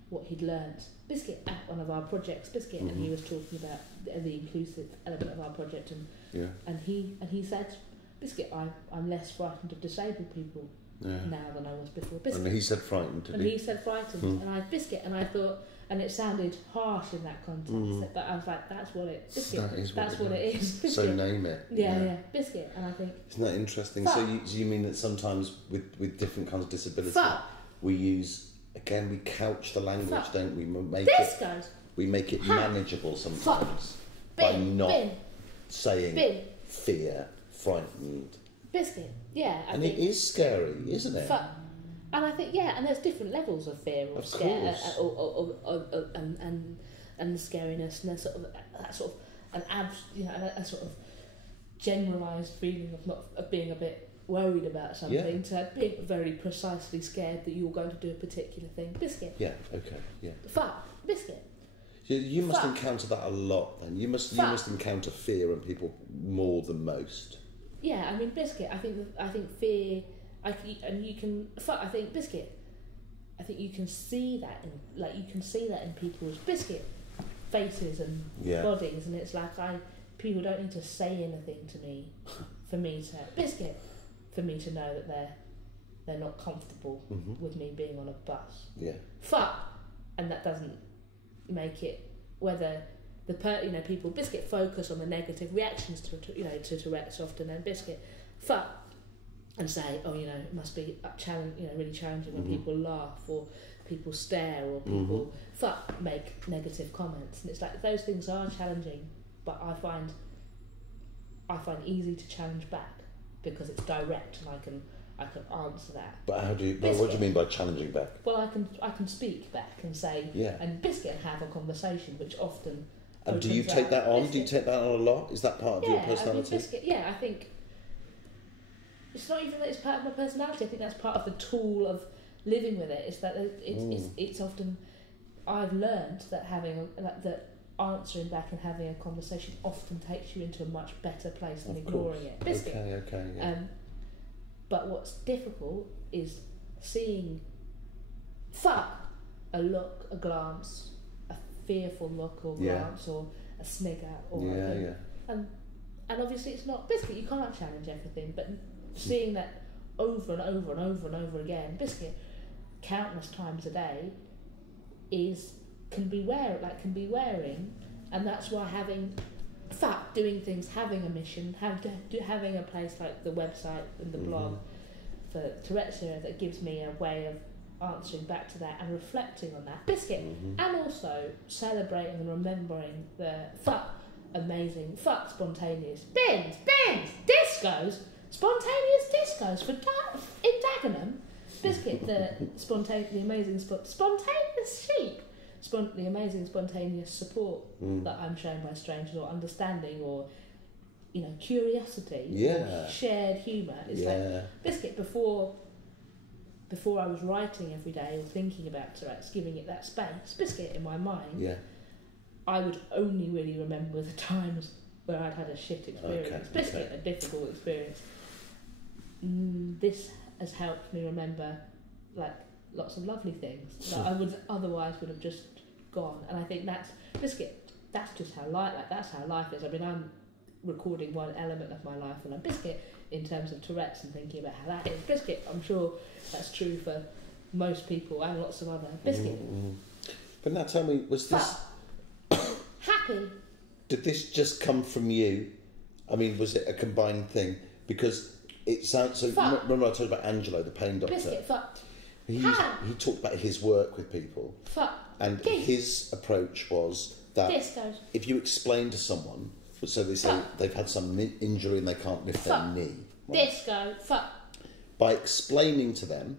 what he'd learnt. Biscuit at one of our projects, biscuit, and he was talking about the inclusive element of our project, and he said, biscuit, I'm less frightened of disabled people now than I was before. Biscuit. And he said frightened, did he? He said frightened, and I biscuit, and I thought, and it sounded harsh in that context, but I was like, that's what it biscuit. That's what it is. Biscuit. So name it. Yeah, biscuit, and I think. Isn't that interesting? Fuck. So you mean that sometimes with different kinds of disability, Fuck. we use, again, we couch the language, Fuck. don't we? We make it Ha. manageable sometimes by not saying fear, frightened. Biscuit, yeah. And it is scary, isn't it? Fuck. And I think, and there's different levels of fear or Of scare, course. and the scariness, and there's sort of that sort of a sort of generalised feeling of being a bit worried about something to being very precisely scared that you're going to do a particular thing. Biscuit. Yeah. Okay. Yeah. Fuck. Biscuit. You must Fuck. encounter that a lot. Then you must encounter fear in people more than most. Yeah, I mean, biscuit. I think fear. I think biscuit. I think you can see that in people's biscuit faces and bodies, and it's like people don't need to say anything to me for me to know that they're not comfortable with me being on a bus. Yeah. Fuck, and that doesn't make it whether people biscuit focus on the negative reactions to Tourette's often, and biscuit fuck and say, it must be really challenging when people laugh or people stare or people make negative comments, and it's like those things are challenging, but I find easy to challenge back because it's direct and I can answer that. But how do you? What do you mean by challenging back? Well, I can speak back and say, and biscuit have a conversation, which often. And do you take that on? Biscuit. Do you take that on a lot? Is that part of your personality? I think it's not even that it's part of my personality. I think that's part of the tool of living with it. Is that it's often I've learned that that answering back and having a conversation often takes you into a much better place than ignoring it. Biscuit. Okay. Yeah. But what's difficult is seeing a look, a glance, a fearful look or glance, or a snigger, or and obviously it's not biscuit. You can't challenge everything, but seeing that over and over and over and over again, biscuit, countless times a day, can be wearing, and that's why doing things, having a mission, having a place like the website and the blog for Tourette series that gives me a way of answering back to that and reflecting on that biscuit, and also celebrating and remembering the amazing spontaneous bins discos, spontaneous discos in Dagenham, biscuit, the amazing spontaneous sheep. The amazing spontaneous support that I'm shown by strangers, or understanding, or curiosity, or shared humour. It's like biscuit before I was writing every day or thinking about Tourette's, giving it that space. Biscuit in my mind, I would only really remember the times where I'd had a shit experience. Biscuit, a difficult experience. This has helped me remember lots of lovely things that I would have just gone, and I think that's biscuit. That's just how life is. I mean, I'm recording one element of my life when I'm biscuit in terms of Tourette's and thinking about how that is biscuit. I'm sure that's true for most people and lots of other biscuit. But now tell me, was this happy? Did this just come from you? I mean, was it a combined thing? Because it sounds so. Remember I told you about Angelo, the pain doctor. Biscuit, fuck. He talked about his work with people. And his approach was that if you explain to someone, so they say they've had some injury and they can't lift their knee, Disco, fuck. By explaining to them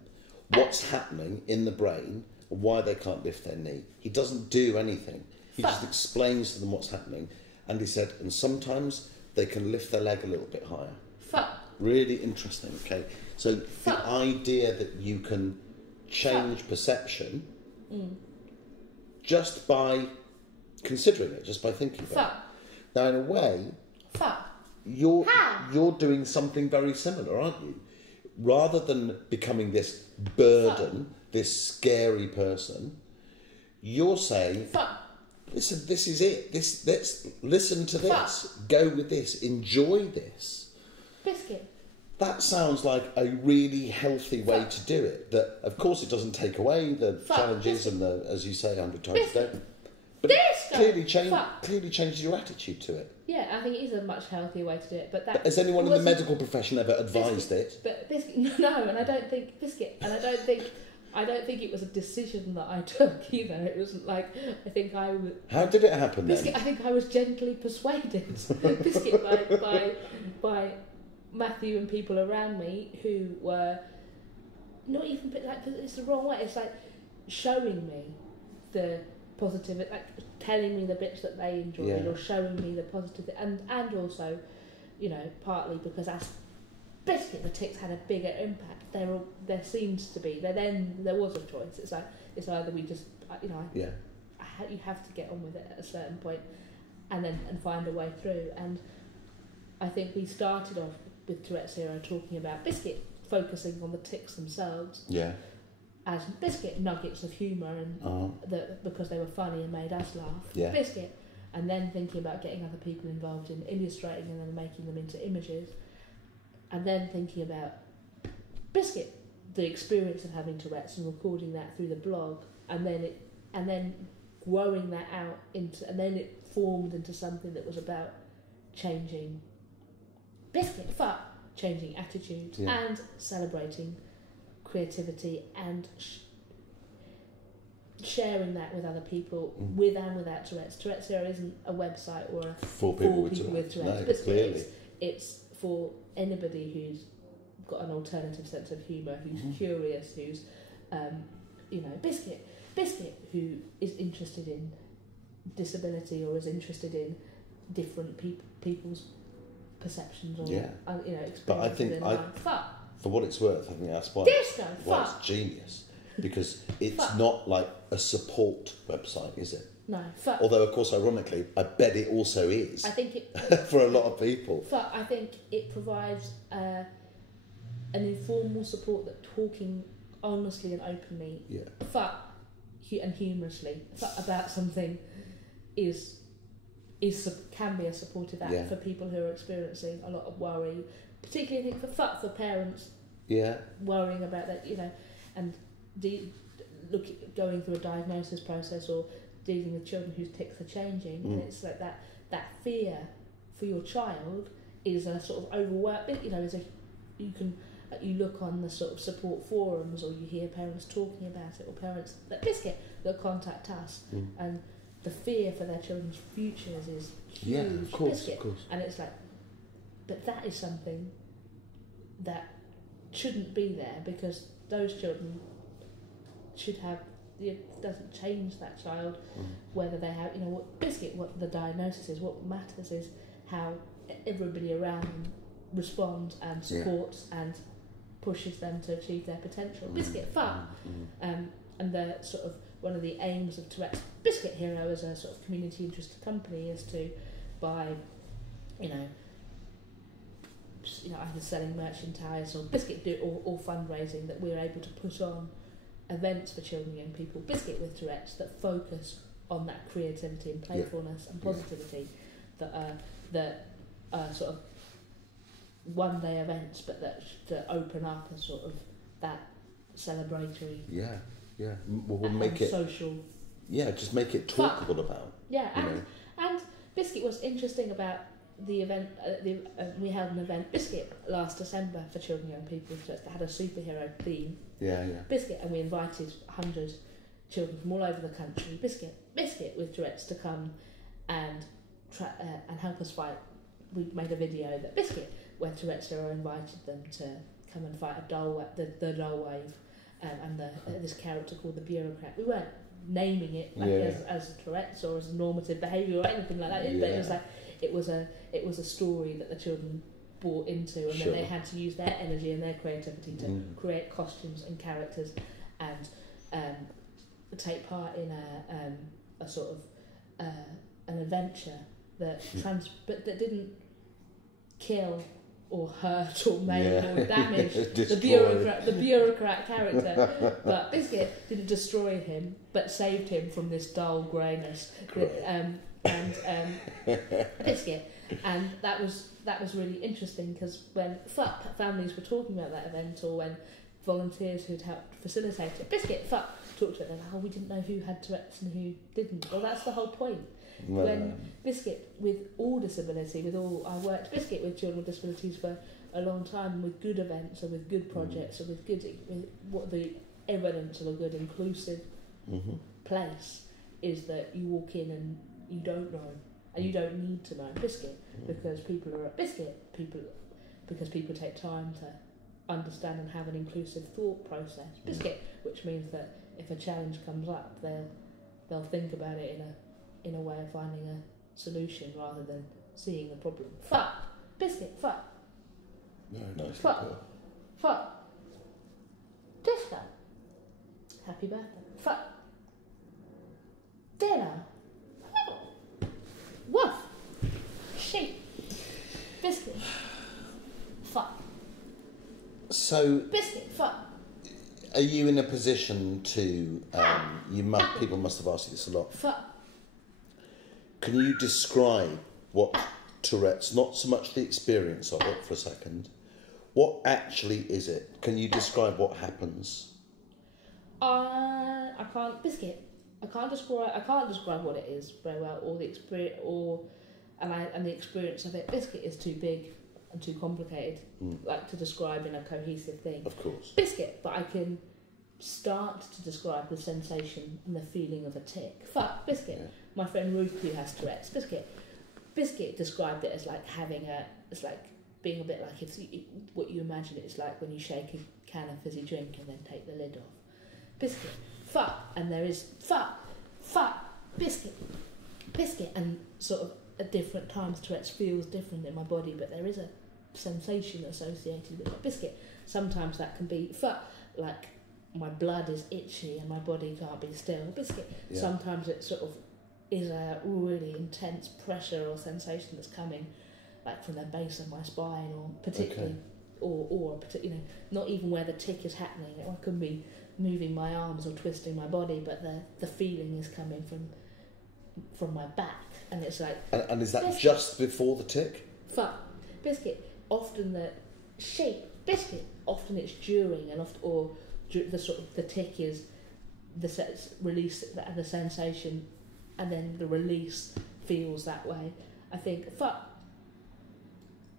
what's happening in the brain and why they can't lift their knee. He doesn't do anything. He just explains to them what's happening. And he said, and sometimes they can lift their leg a little bit higher. Fuck. Really interesting, okay? So the idea that you can change perception just by considering it, just by thinking about it. Now, in a way, you're doing something very similar, aren't you? Rather than becoming this burden, this scary person, you're saying, listen, this is it. Let's listen to this. Go with this. Enjoy this. Biscuit. That sounds like a really healthy way to do it. That, of course, it doesn't take away the challenges and the, as you say, 100 times a day. But it clearly changes your attitude to it. Yeah, I think it is a much healthier way to do it. But has anyone in the medical profession ever advised it? But Biscuit, no, and I don't think it was a decision that I took either. It wasn't like I think I was. How did it happen Biscuit, then? I think I was gently persuaded, Biscuit, by Matthew and people around me who were not even like, it's the wrong way. It's like showing me the positive, like telling me the bits that they enjoyed, or showing me the positive, and also, you know, partly because as Biscuit, the tics had a bigger impact. There seems to be there was a choice. It's either we just, you know, you have to get on with it at a certain point, and find a way through. And I think we started off with Tourette Zero talking about Biscuit focusing on the tics themselves. Yeah. As Biscuit nuggets of humour and because they were funny and made us laugh. Yeah. Biscuit, and then thinking about getting other people involved in illustrating and then making them into images, and then thinking about Biscuit, the experience of having Tourette's and recording that through the blog, and then growing that out into, and then it formed into something that was about changing Biscuit, changing attitudes and celebrating creativity and sharing that with other people with and without Tourette's. Tourette Zero isn't a website or a for people with Tourette's. No, clearly. It's for anybody who's got an alternative sense of humour, who's curious, who's Biscuit, who is interested in disability or is interested in different people's perceptions or experiences. But I think for what it's worth, I think that's why it's genius, because it's not like a support website, is it? No. Although, of course, ironically, I bet it also is. I think it for a lot of people. I think it provides an informal support that talking honestly and openly, and humorously about something can be a supportive act for people who are experiencing a lot of worry, particularly I think for parents. Yeah. Worrying about that, you know, and going through a diagnosis process or dealing with children whose tics are changing, and it's like that fear for your child is a sort of overworked bit. You know, you look on the sort of support forums, or you hear parents talking about it, or parents that contact us, and the fear for their children's futures is huge. Yeah, of course. And it's like, but that is something that shouldn't be there, because those children should have. It doesn't change that child whether they have, you know, what the diagnosis is. What matters is how everybody around them responds and supports and pushes them to achieve their potential. And the sort of one of the aims of Tourette's Biscuit Hero as a sort of community interested company is to, by either selling merchandise or or fundraising, that we're able to put on events for children and young people, Biscuit with Tourette's, that focus on that creativity and playfulness and positivity, that are sort of one-day events, but that open up as sort of that celebratory. We'll make it social. Just make it talkable about. And Biscuit was interesting about the event. We held an event, Biscuit, last December for children and young people that had a superhero theme. Biscuit, and we invited 100 children from all over the country. Biscuit with Tourette's to come and help us fight. We made a video that Biscuit where Tourette's invited them to come and fight the dull wave, and this character called the bureaucrat. We weren't naming it as Tourette's or as a normative behaviour or anything like that. But it was like it was a story that the children bought into, and then they had to use their energy and their creativity to create costumes and characters, and take part in a sort of an adventure that that didn't kill or hurt or maim or damage the bureaucrat character. But Biscuit didn't destroy him, but saved him from this dull greyness. Biscuit, and that was really interesting, because when families were talking about that event, or when volunteers who'd helped facilitate it, Biscuit talked to it, they're like, oh, we didn't know who had Tourette's and who didn't. Well, that's the whole point. When Biscuit, with all disability, I worked Biscuit with children with disabilities for a long time, with good events and with good projects and with what the evidence of a good inclusive place is, that you walk in and you don't know, and you don't need to know Biscuit, because people are at Biscuit, because people take time to understand and have an inclusive thought process. Biscuit, which means that if a challenge comes up, they'll think about it in a way of finding a solution rather than seeing the problem. Biscuit, Very nice. Disco. Happy birthday. Dinner. Woof. Sheep. Biscuit. So, Biscuit. are you in a position to? People must have asked you this a lot. Can you describe what Tourette's, not so much the experience of it for a second, what actually is it? Can you describe what happens? I can't. Biscuit. I can't describe what it is very well, or the experience, and the experience of it. Biscuit is too big and too complicated, like to describe in a cohesive thing. Of course. Biscuit, but I can start to describe the sensation and the feeling of a tick. Biscuit. Yeah. My friend Ruth, who has Tourette's, Biscuit described it as like it's like being a bit like what you imagine it's like when you shake a can of fizzy drink and then take the lid off. Biscuit, and there is biscuit, and sort of at different times Tourette's feels different in my body, but there is a sensation associated with it. Biscuit, sometimes that can be like my blood is itchy and my body can't be still. Biscuit, sometimes it sort of is a really intense pressure or sensation that's coming like from the base of my spine, or particularly or not even where the tick is happening. I could be moving my arms or twisting my body, but the feeling is coming from my back, and it's like. And is that Biscuit. Just before the tick? Biscuit. Often the shape. Biscuit. Often it's during, and the sort of the tick is the release, the sensation, and then the release feels that way. I think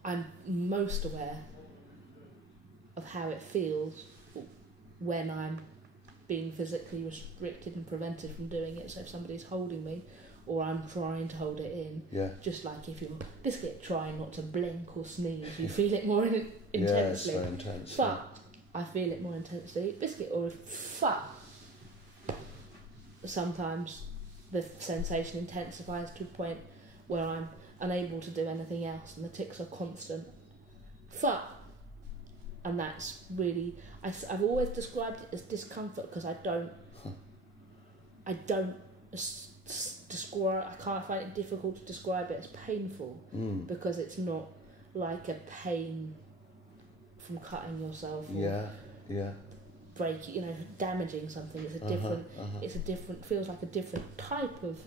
I'm most aware of how it feels when I'm being physically restricted and prevented from doing it. So if somebody's holding me, or I'm trying to hold it in, just like if you're Biscuit trying not to blink or sneeze, you feel it more intensely. Yeah, it's very intense. I feel it more intensely. Biscuit, or sometimes the sensation intensifies to a point where I'm unable to do anything else, and the ticks are constant. And that's really, I've always described it as discomfort, because I don't describe. I can't find it difficult to describe it as painful, because it's not like a pain from cutting yourself. Or breaking, damaging something. It's a different. It's a different. Feels like a different type of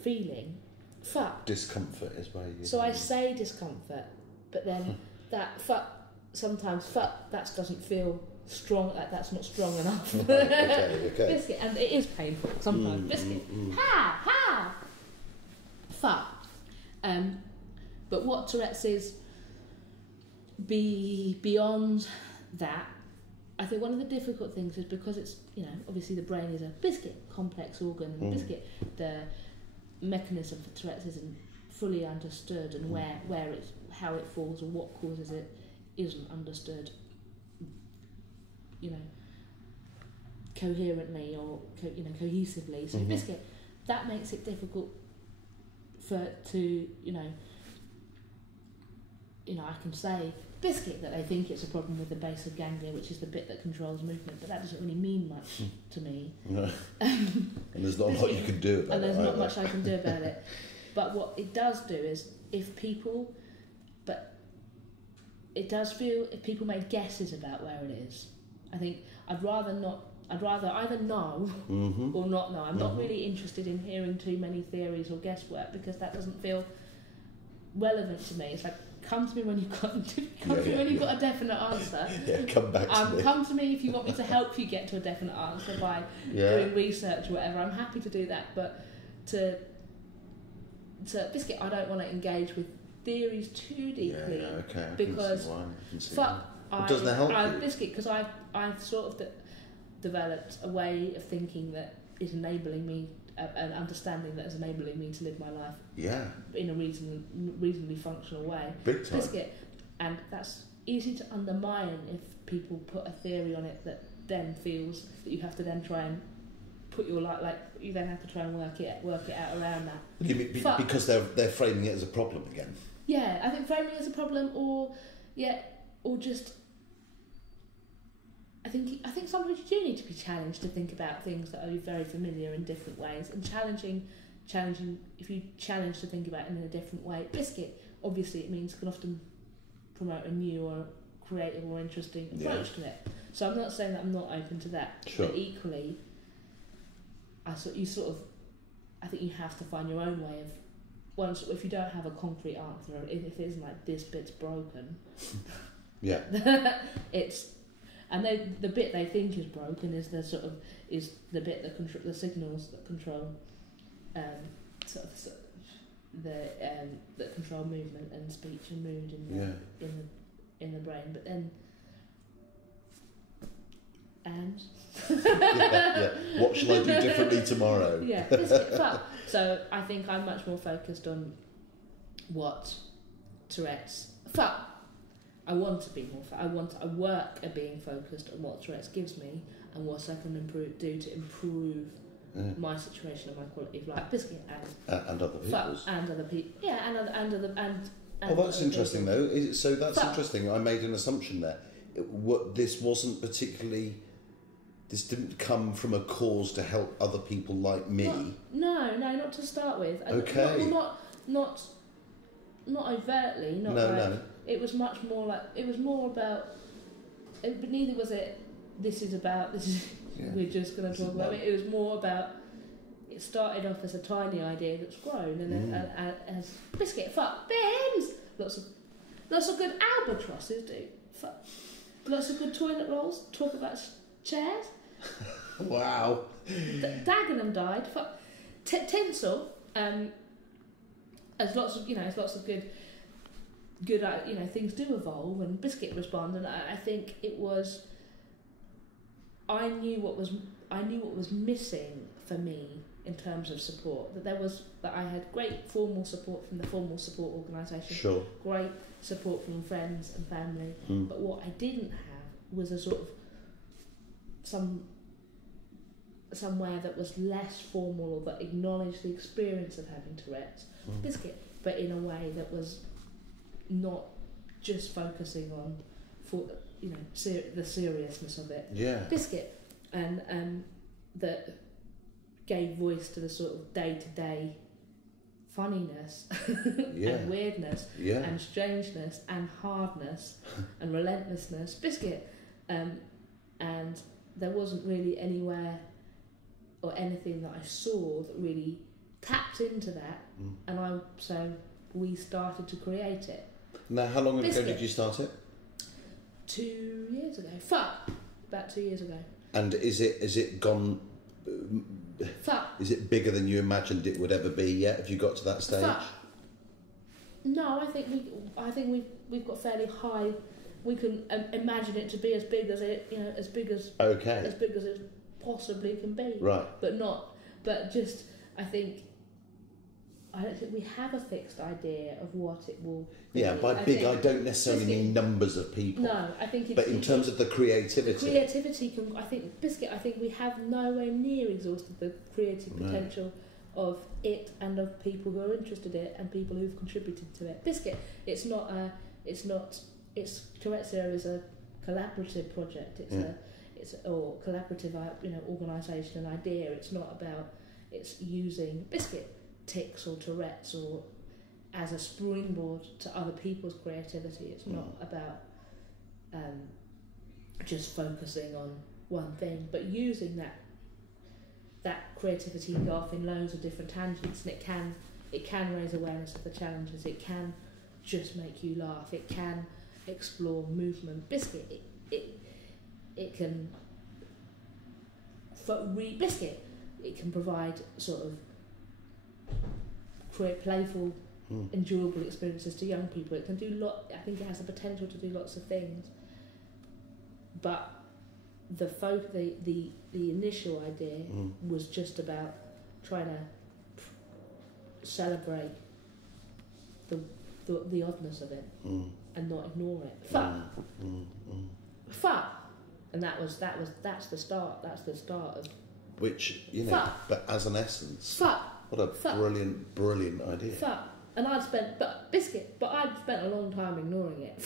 feeling. Discomfort is where you. So I say discomfort, but then that sometimes that doesn't feel strong. That's not strong enough. Okay. Biscuit, and it is painful sometimes. Biscuit, ha. But what Tourette's is beyond that. I think one of the difficult things is because it's, obviously the brain is a Biscuit complex organ, and Biscuit, the mechanism for Tourette's isn't fully understood, and how it falls and what causes it isn't understood, coherently or cohesively. So biscuit, that makes it difficult I can say biscuit that they think it's a problem with the basal ganglia, which is the bit that controls movement, but that doesn't really mean much to me. No. And there's not a lot you can do about it. And there's not much I can do about it. But what it does do is, if people made guesses about where it is, I think I'd rather either know or not know. I'm not really interested in hearing too many theories or guesswork, because that doesn't feel relevant to me. It's like, come to me when you've got got a definite answer. Yeah, come back to me. Come to me if you want me to help you get to a definite answer by doing research or whatever. I'm happy to do that, but to biscuit, I don't want to engage with theories too deeply. Yeah, okay. Because doesn't that help you? Biscuit, because I've sort of developed a way of thinking that is enabling me, an understanding that is enabling me to live my life in a reasonably functional way. Big time. Biscuit, and that's easy to undermine if people put a theory on it that then feels that you have to then try and put your life, like you then have to try and work it out around that. Because they're framing it as a problem again. Yeah, I think framing it as a problem, or just. I think sometimes you do need to be challenged to think about things that are very familiar in different ways, and challenging. If you challenge to think about it in a different way, biscuit, obviously it means can often promote a new or creative or interesting approach to it. So I'm not saying that I'm not open to that, but equally, I think you have to find your own way of. Once, if you don't have a concrete answer, if it isn't like this bit's broken, it's. And the bit they think is broken is the bit that the signals that control that control movement and speech and mood in the brain. But then what shall I do differently tomorrow? So I think I'm much more focused on what Tourette's. I want to be more. I work at being focused on what Tourette's gives me and what I can do to improve my situation and my quality of life. Biscuit and other people's. And other people. Yeah, and that's interesting though. So that's interesting. I made an assumption there. This didn't come from a cause to help other people like me. No, not to start with. Okay. Not overtly. No. It was much more like, it was more about, but neither was it, we're just going to talk about it. It was more about, it started off as a tiny idea that's grown, and then as biscuit, bins! Lots of good albatrosses, dude. Lots of good toilet rolls, talk about chairs. Wow. Dagenham died. Tinsel, there's lots of good things do evolve, and biscuit respond, and I think it was. I knew what was missing for me in terms of support. That I had great formal support from the formal support organisation. Great support from friends and family. But what I didn't have was a sort of somewhere that was less formal or that acknowledged the experience of having Tourette's. Biscuit, but in a way that was not just focusing on the seriousness of it. Biscuit, and that gave voice to the sort of day-to-day funniness and weirdness and strangeness and hardness and relentlessness. Biscuit, and there wasn't really anywhere or anything that I saw that really tapped into that, and so we started to create it. Now, how long ago did you start it? 2 years ago. About 2 years ago. And is it gone? Is it bigger than you imagined it would ever be yet? Have you got to that stage? No, I think we've got fairly high. We can imagine it to be as big as it, as big as it possibly can be. Right. But just I think I don't think we have a fixed idea of what it will be. Yeah, by big, I don't necessarily mean numbers of people. No, I think but in terms of the creativity. The creativity can, I think we have nowhere near exhausted the creative potential of it and of people who are interested in it and people who've contributed to it. Biscuit, it's Tourette Zero is a collaborative project. It's collaborative, organisation and idea. It's not about, it's using Biscuit tics or Tourette's or as a springboard to other people's creativity. It's not about just focusing on one thing, but using that creativity to go off in loads of different tangents, and it can raise awareness of the challenges. It can just make you laugh. It can explore movement. Biscuit, it can Biscuit, it can provide sort of create playful, enjoyable experiences to young people. It can do I think it has the potential to do lots of things. But the initial idea was just about trying to celebrate the oddness of it and not ignore it. Fuck. And that's the start. That's the start of. Which, but as an essence, what a brilliant idea. Fuck. And I'd spent a long time ignoring it.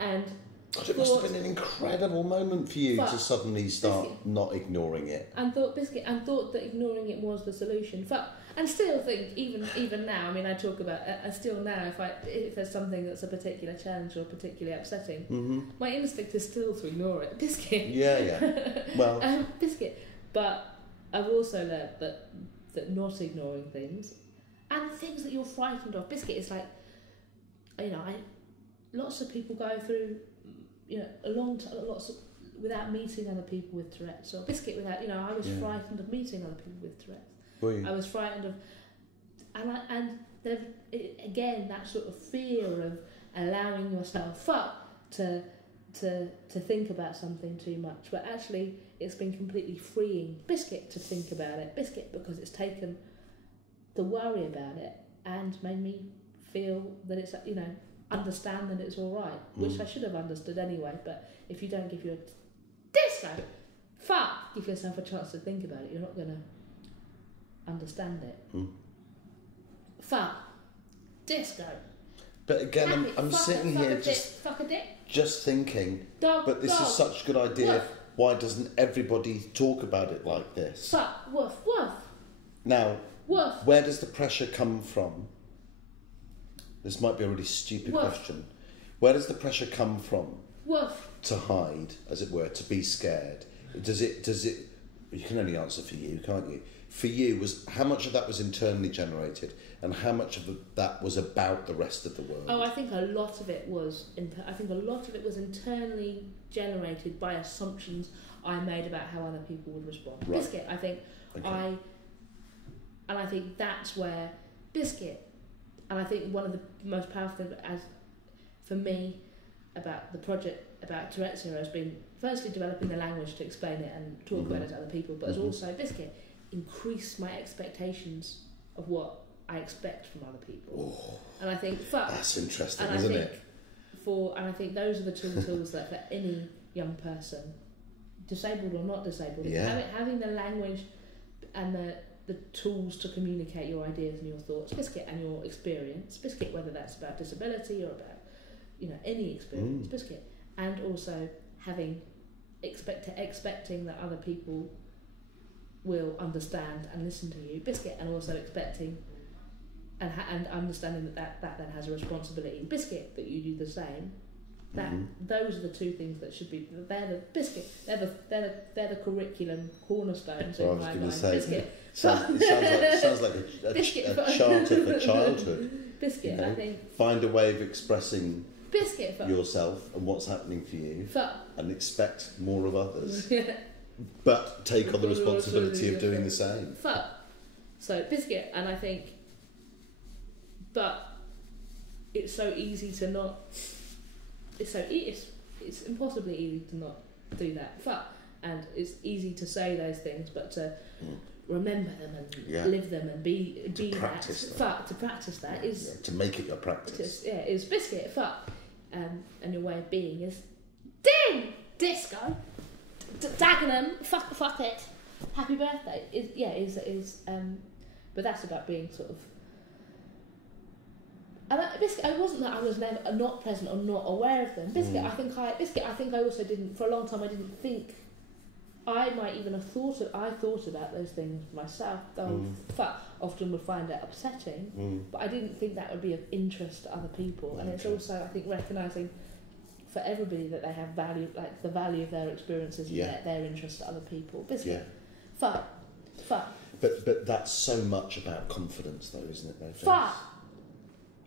And God, it must have been an incredible moment for you to suddenly start not ignoring it. And thought that ignoring it was the solution. And still think, even now, I mean, I talk about, still now, if there's something that's a particular challenge or particularly upsetting, my instinct is still to ignore it. Biscuit. Yeah. Well. Biscuit. But I've also learned that not ignoring things, and things that you're frightened of. Biscuit is like, lots of people go through, a long time, without meeting other people with Tourette's. Or Biscuit without, I was frightened of meeting other people with Tourette's. Were you? I was frightened of, again, that sort of fear of allowing yourself up to think about something too much. But actually, it's been completely freeing Biscuit to think about it. Biscuit, because it's taken the worry about it and made me feel that it's, understand that it's all right, which I should have understood anyway. But if you don't give give yourself a chance to think about it, you're not going to understand it. Disco. But again, I'm sitting here just thinking, but this is such a good idea. Woof. Why doesn't everybody talk about it like this? Woof, woof. Now, Woof. Where does the pressure come from? This might be a really stupid question. Where does the pressure come from? Woof. To hide, as it were, to be scared? Does it? You can only answer for you, can't you? For you, was how much of that was internally generated, and how much of that was about the rest of the world? Oh, I think a lot of it was. I think a lot of it was internally generated by assumptions I made about how other people would respond. Right. Biscuit, I think, okay. I think that's where Biscuit, and I think one of the most powerful things for me about the project about Tourette Zero has been firstly developing the language to explain it and talk about it to other people, but has also Biscuit increased my expectations of what I expect from other people. Oh, and I think that's interesting, isn't it? And I think those are the tools that for any young person, disabled or not disabled, having the language and the tools to communicate your ideas and your thoughts, Biscuit, and your experience, Biscuit, whether that's about disability or about any experience, Biscuit, and also expecting that other people will understand and listen to you, Biscuit, and also expecting and understanding that then has a responsibility, Biscuit, that you do the same. That those are the two things that should be. They're the Biscuit. They're the curriculum cornerstones in my mind. Biscuit. Sounds like a charter for childhood. Biscuit, I think. Find a way of expressing Biscuit yourself and what's happening for you, and expect more of others. But take on the responsibility of doing the same. So Biscuit, and I think, but it's so easy to not. It's impossibly easy to not do that. And it's easy to say those things, but to remember them and live them and be practice that. To practice that is to make it your practice. Is biscuit. Fuck. And your way of being is ding disco. Dagenham. Fuck it. Happy birthday. But that's about being sort of. And biscuit. It wasn't that I was never not present or not aware of them. Biscuit. I think I also didn't. For a long time, I didn't think. I might even have thought about those things myself, though often would find it upsetting, but I didn't think that would be of interest to other people. And it's also, I think, recognising for everybody that they have value, like the value of their experiences and their interest to other people. Biscuit. Fun. But that's so much about confidence, though, isn't it? Though, Fun.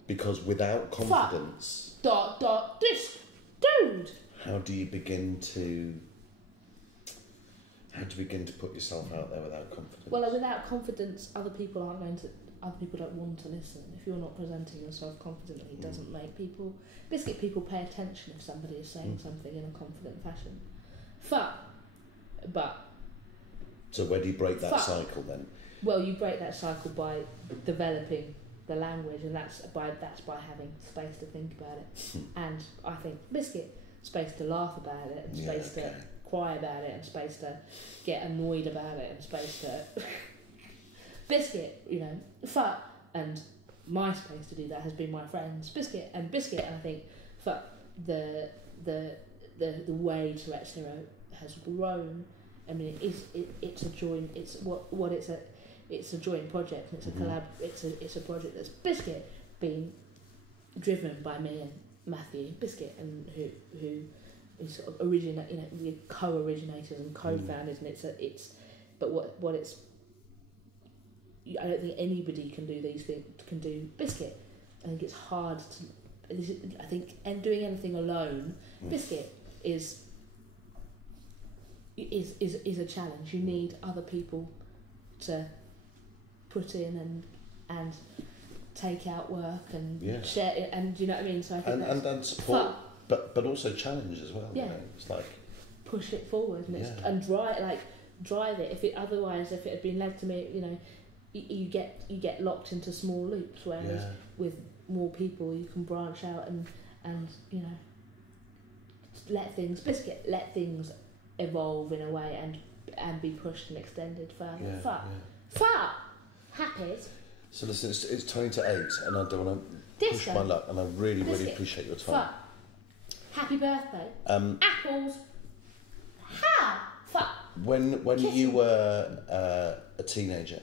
Because without confidence... This dude! How do you begin to put yourself out there without confidence? Well, without confidence, other people don't want to listen. If you're not presenting yourself confidently, it doesn't make people pay attention if somebody is saying something in a confident fashion. But so where do you break that cycle then? Well, you break that cycle by developing the language, and that's by having space to think about it. And I think space to laugh about it, and space to cry about it, and space to get annoyed about it, and space to and my space to do that has been my friends Biscuit, and I think the way Tourette's Hero has grown. I mean, it's a joint. It's a joint project. It's a collab. It's a project that's Biscuit being driven by me and Matthew Biscuit, and who is sort of we're co-originators and co-founders, and I don't think anybody can do these things. Can do Biscuit. I think it's hard to. I think doing anything alone, Biscuit is a challenge. You need other people to put in and take out work and share it, and you know what I mean. So I think and support, but also challenge as well. Yeah, you know? It's like push it forward and drive it. If it had been led to me, you know, you get locked into small loops. Whereas with more people, you can branch out and you know let things evolve in a way and be pushed and extended further. Happy. So listen, it's 20 to 8, and I don't want to push my luck, and I really appreciate your time. Happy birthday. Apples. When you were a teenager,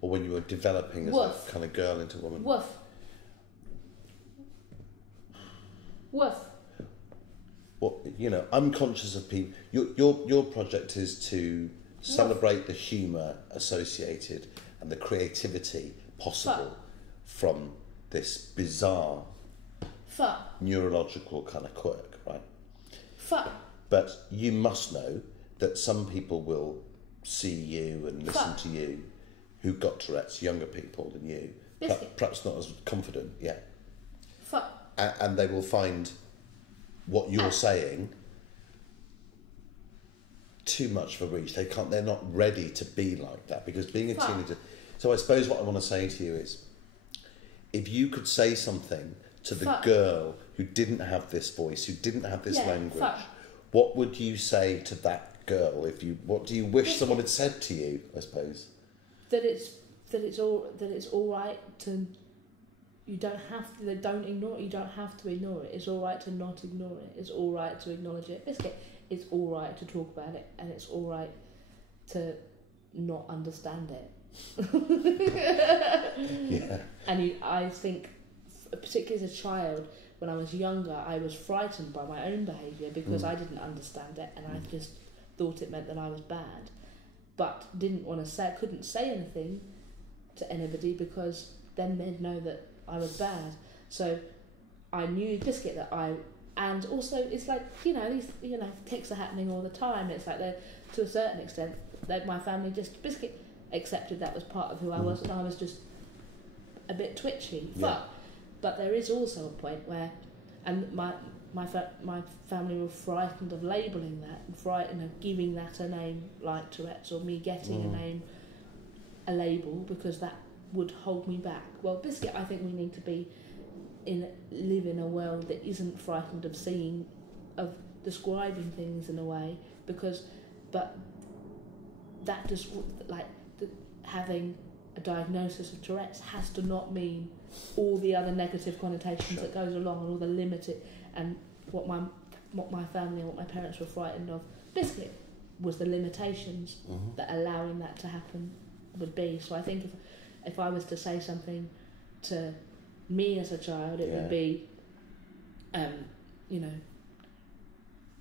or when you were developing as a kind of girl into a woman, Well, you know, I'm conscious of people. Your project is to celebrate the humour associated and the creativity possible from this bizarre neurological kind of quirk, right? But you must know that some people will see you and listen to you who got Tourette's, younger people than you, perhaps not as confident yet. And they will find what you're saying too much of a reach. They're not ready to be like that, because being a teenager. So I suppose what I want to say to you is, if you could say something to the girl who didn't have this voice, who didn't have this language, what would you say to that girl? What do you wish someone had said to you? I suppose that it's all right to. You don't have to. Don't ignore it. You don't have to ignore it. It's all right to not ignore it. It's all right to acknowledge it. It's all right to talk about it, and it's all right to not understand it. And I think, particularly as a child, when I was younger, I was frightened by my own behaviour because I didn't understand it, and I just thought it meant that I was bad, but couldn't say anything to anybody, because then they'd know that I was bad. So I knew Biscuit and also it's like, you know, these, you know, tics are happening all the time. It's like to a certain extent that my family just Biscuit accepted that was part of who I was, and I was just a bit twitchy. But there is also a point where, and my family were frightened of labelling that, and frightened of giving that a name like Tourette's, or me getting a label, because that would hold me back. Well, Biscuit, I think we need to live in a world that isn't frightened of describing things in a way, but that just, like, having a diagnosis of Tourette's has to not mean all the other negative connotations that goes along, and all the limited, and what my family and what my parents were frightened of. Biscuit was the limitations that allowing that to happen would be. So I think if I was to say something to me as a child, it would be, you know,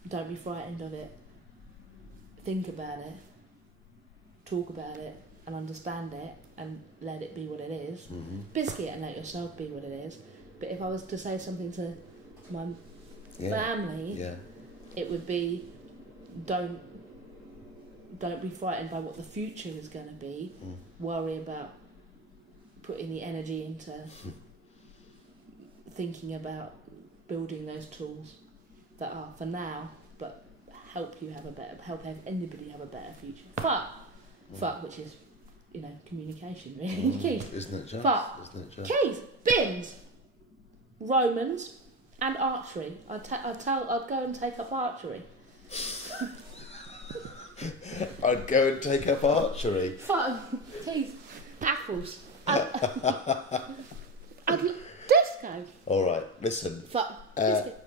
don't be frightened of it. Think about it, talk about it, and understand it, and let it be what it is. Biscuit, and let yourself be what it is. But if I was to say something to my family, it would be, don't be frightened by what the future is going to be. Worry about putting the energy into thinking about building those tools that are for now, but help anybody have a better future. Fuck, which is, you know, communication, really. Keys. Isn't it just? Keys, bins, Romans, and archery. I'd go and take up archery. I'd go and take up archery. Fuck, keys, apples. Disco. All right, listen. Fuck, biscuit.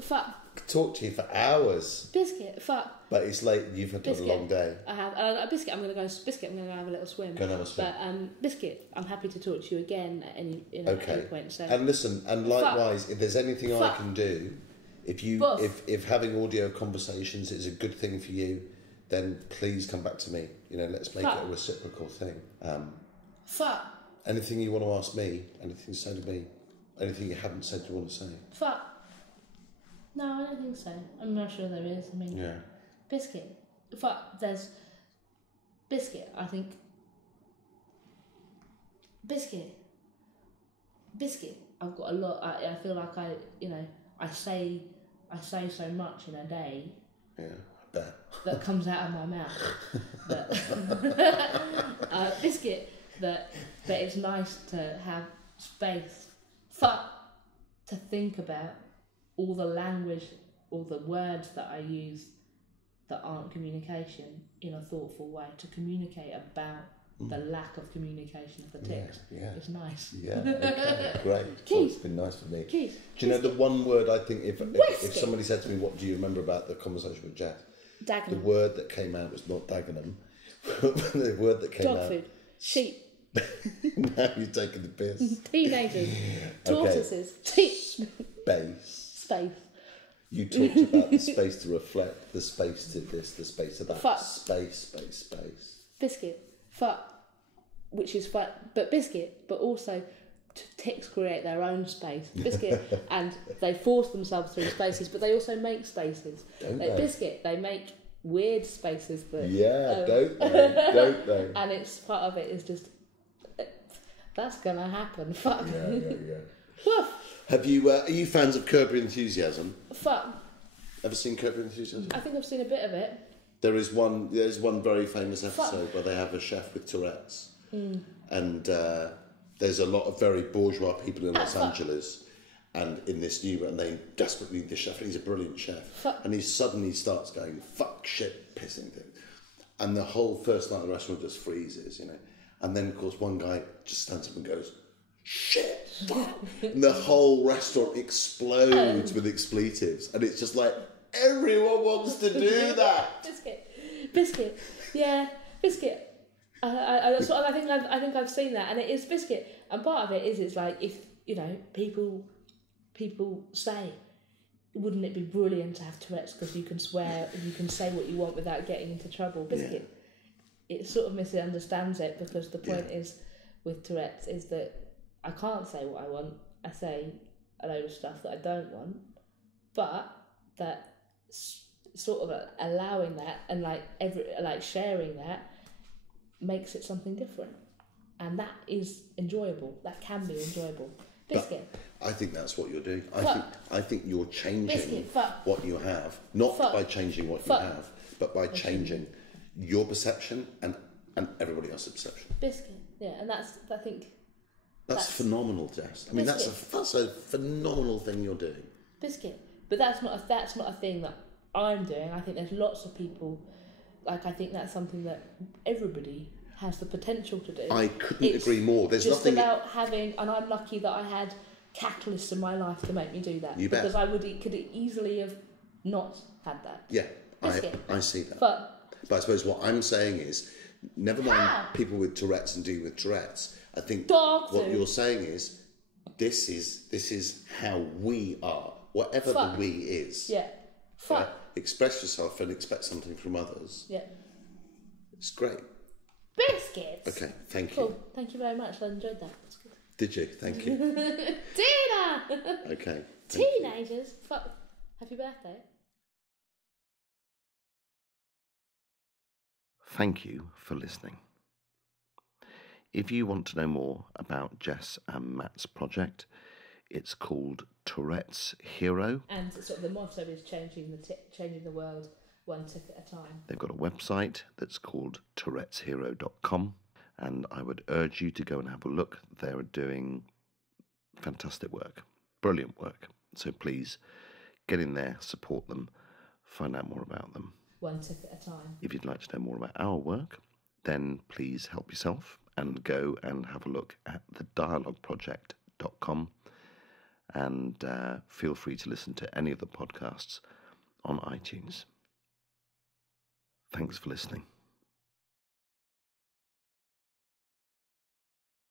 Fuck. Talk to you for hours. Biscuit, fuck. But it's late. You've had a long day. I have. Biscuit, I'm going to go have a little swim. Go and have a swim. But Biscuit, I'm happy to talk to you again at any point. So. And listen, and likewise, if there's anything I can do, if having audio conversations is a good thing for you, then please come back to me. You know, let's make it a reciprocal thing. Fuck. Anything you want to ask me, anything to say to me, anything you haven't said you want to say. Fuck. No, I don't think so. I'm not sure there is. I mean, Biscuit. Fuck, there's Biscuit. I think Biscuit. I've got a lot. I feel like I say so much in a day. Yeah, I bet. That comes out of my mouth. Biscuit. That it's nice to have space. Fuck, to think about all the language, all the words that I use that aren't communication in a thoughtful way, to communicate about the lack of communication of the text. It's nice. Yeah, okay, great. Keith. Well, it's been nice for me. Keith. Do you know the one word I think, if somebody said to me, what do you remember about the conversation with Jess? Dagenham. The word that came out was not Dagenham. The word that came out... Dog food. Sheep. Now you're taking the piss. Teenagers. Tortoises. Space. You talked about the space to reflect, the space to this, the space to that. Fuck. Space. Biscuit. Fuck. Which is fuck. But Biscuit, but also ticks create their own space. Biscuit. And they force themselves through spaces, but they also make spaces. Don't they? Biscuit, they make weird spaces that... Don't they? And it's part of it is just... That's gonna happen. Fuck. Yeah. Woof. Are you fans of Curb Your Enthusiasm? Fuck. Ever seen Curb Your Enthusiasm? I think I've seen a bit of it. There's one very famous episode where they have a chef with Tourette's, and there's a lot of very bourgeois people in Los Angeles, and in this new, and they desperately need the chef. He's a brilliant chef, and he suddenly starts going fuck, shit, pissing things, and the whole first night of the restaurant just freezes, you know. And then, of course, one guy just stands up and goes, shit, fuck. And the whole restaurant explodes with expletives. And it's just like, everyone wants to do that. Biscuit. Yeah, Biscuit. I think I've seen that. And it is Biscuit. And part of it is, it's like, if, you know, people say, wouldn't it be brilliant to have Tourette's because you can swear, you can say what you want without getting into trouble. Biscuit. Yeah. It sort of misunderstands it, because the point is with Tourette's is that I can't say what I want. I say a load of stuff that I don't want, but that sort of allowing that and sharing that makes it something different, and that is enjoyable. That can be enjoyable. Biscuit. I think that's what you're doing. Fuck. I think you're changing Biscuit, fuck. what you have, not Fuck. by changing what Fuck. you have, but by changing your perception and everybody else's perception. Biscuit. Yeah, and that's, I think... That's phenomenal, Jess. I mean, that's a phenomenal thing you're doing. Biscuit. But that's not a thing that I'm doing. I think there's lots of people, like, I think that's something that everybody has the potential to do. I couldn't agree more. There's just nothing about having, and I'm lucky that I had catalysts in my life to make me do that. You bet. Because I could easily have not had that. Yeah, Biscuit. I see that. But I suppose what I'm saying is, never mind people with Tourette's and dealing with Tourette's. I think what you're saying is, this is how we are, whatever the we is. Yeah. Fuck. Right? Express yourself and expect something from others. Yeah. It's great. Biscuits. Okay, thank you. Cool. Thank you very much. I enjoyed that. That's good. Did you? Thank you. Tina! Okay. Teenagers. Fuck. Happy birthday. Thank you for listening. If you want to know more about Jess and Matt's project, it's called Tourette's Hero. And sort of the motto is changing the world one tip at a time. They've got a website that's called touretteshero.com, and I would urge you to go and have a look. They're doing fantastic work, brilliant work. So please get in there, support them, find out more about them. One tip at a time. If you'd like to know more about our then please help yourself and go and have a look at thedialogueproject.com, and feel free to listen to any of the podcasts on iTunes. Thanks for listening.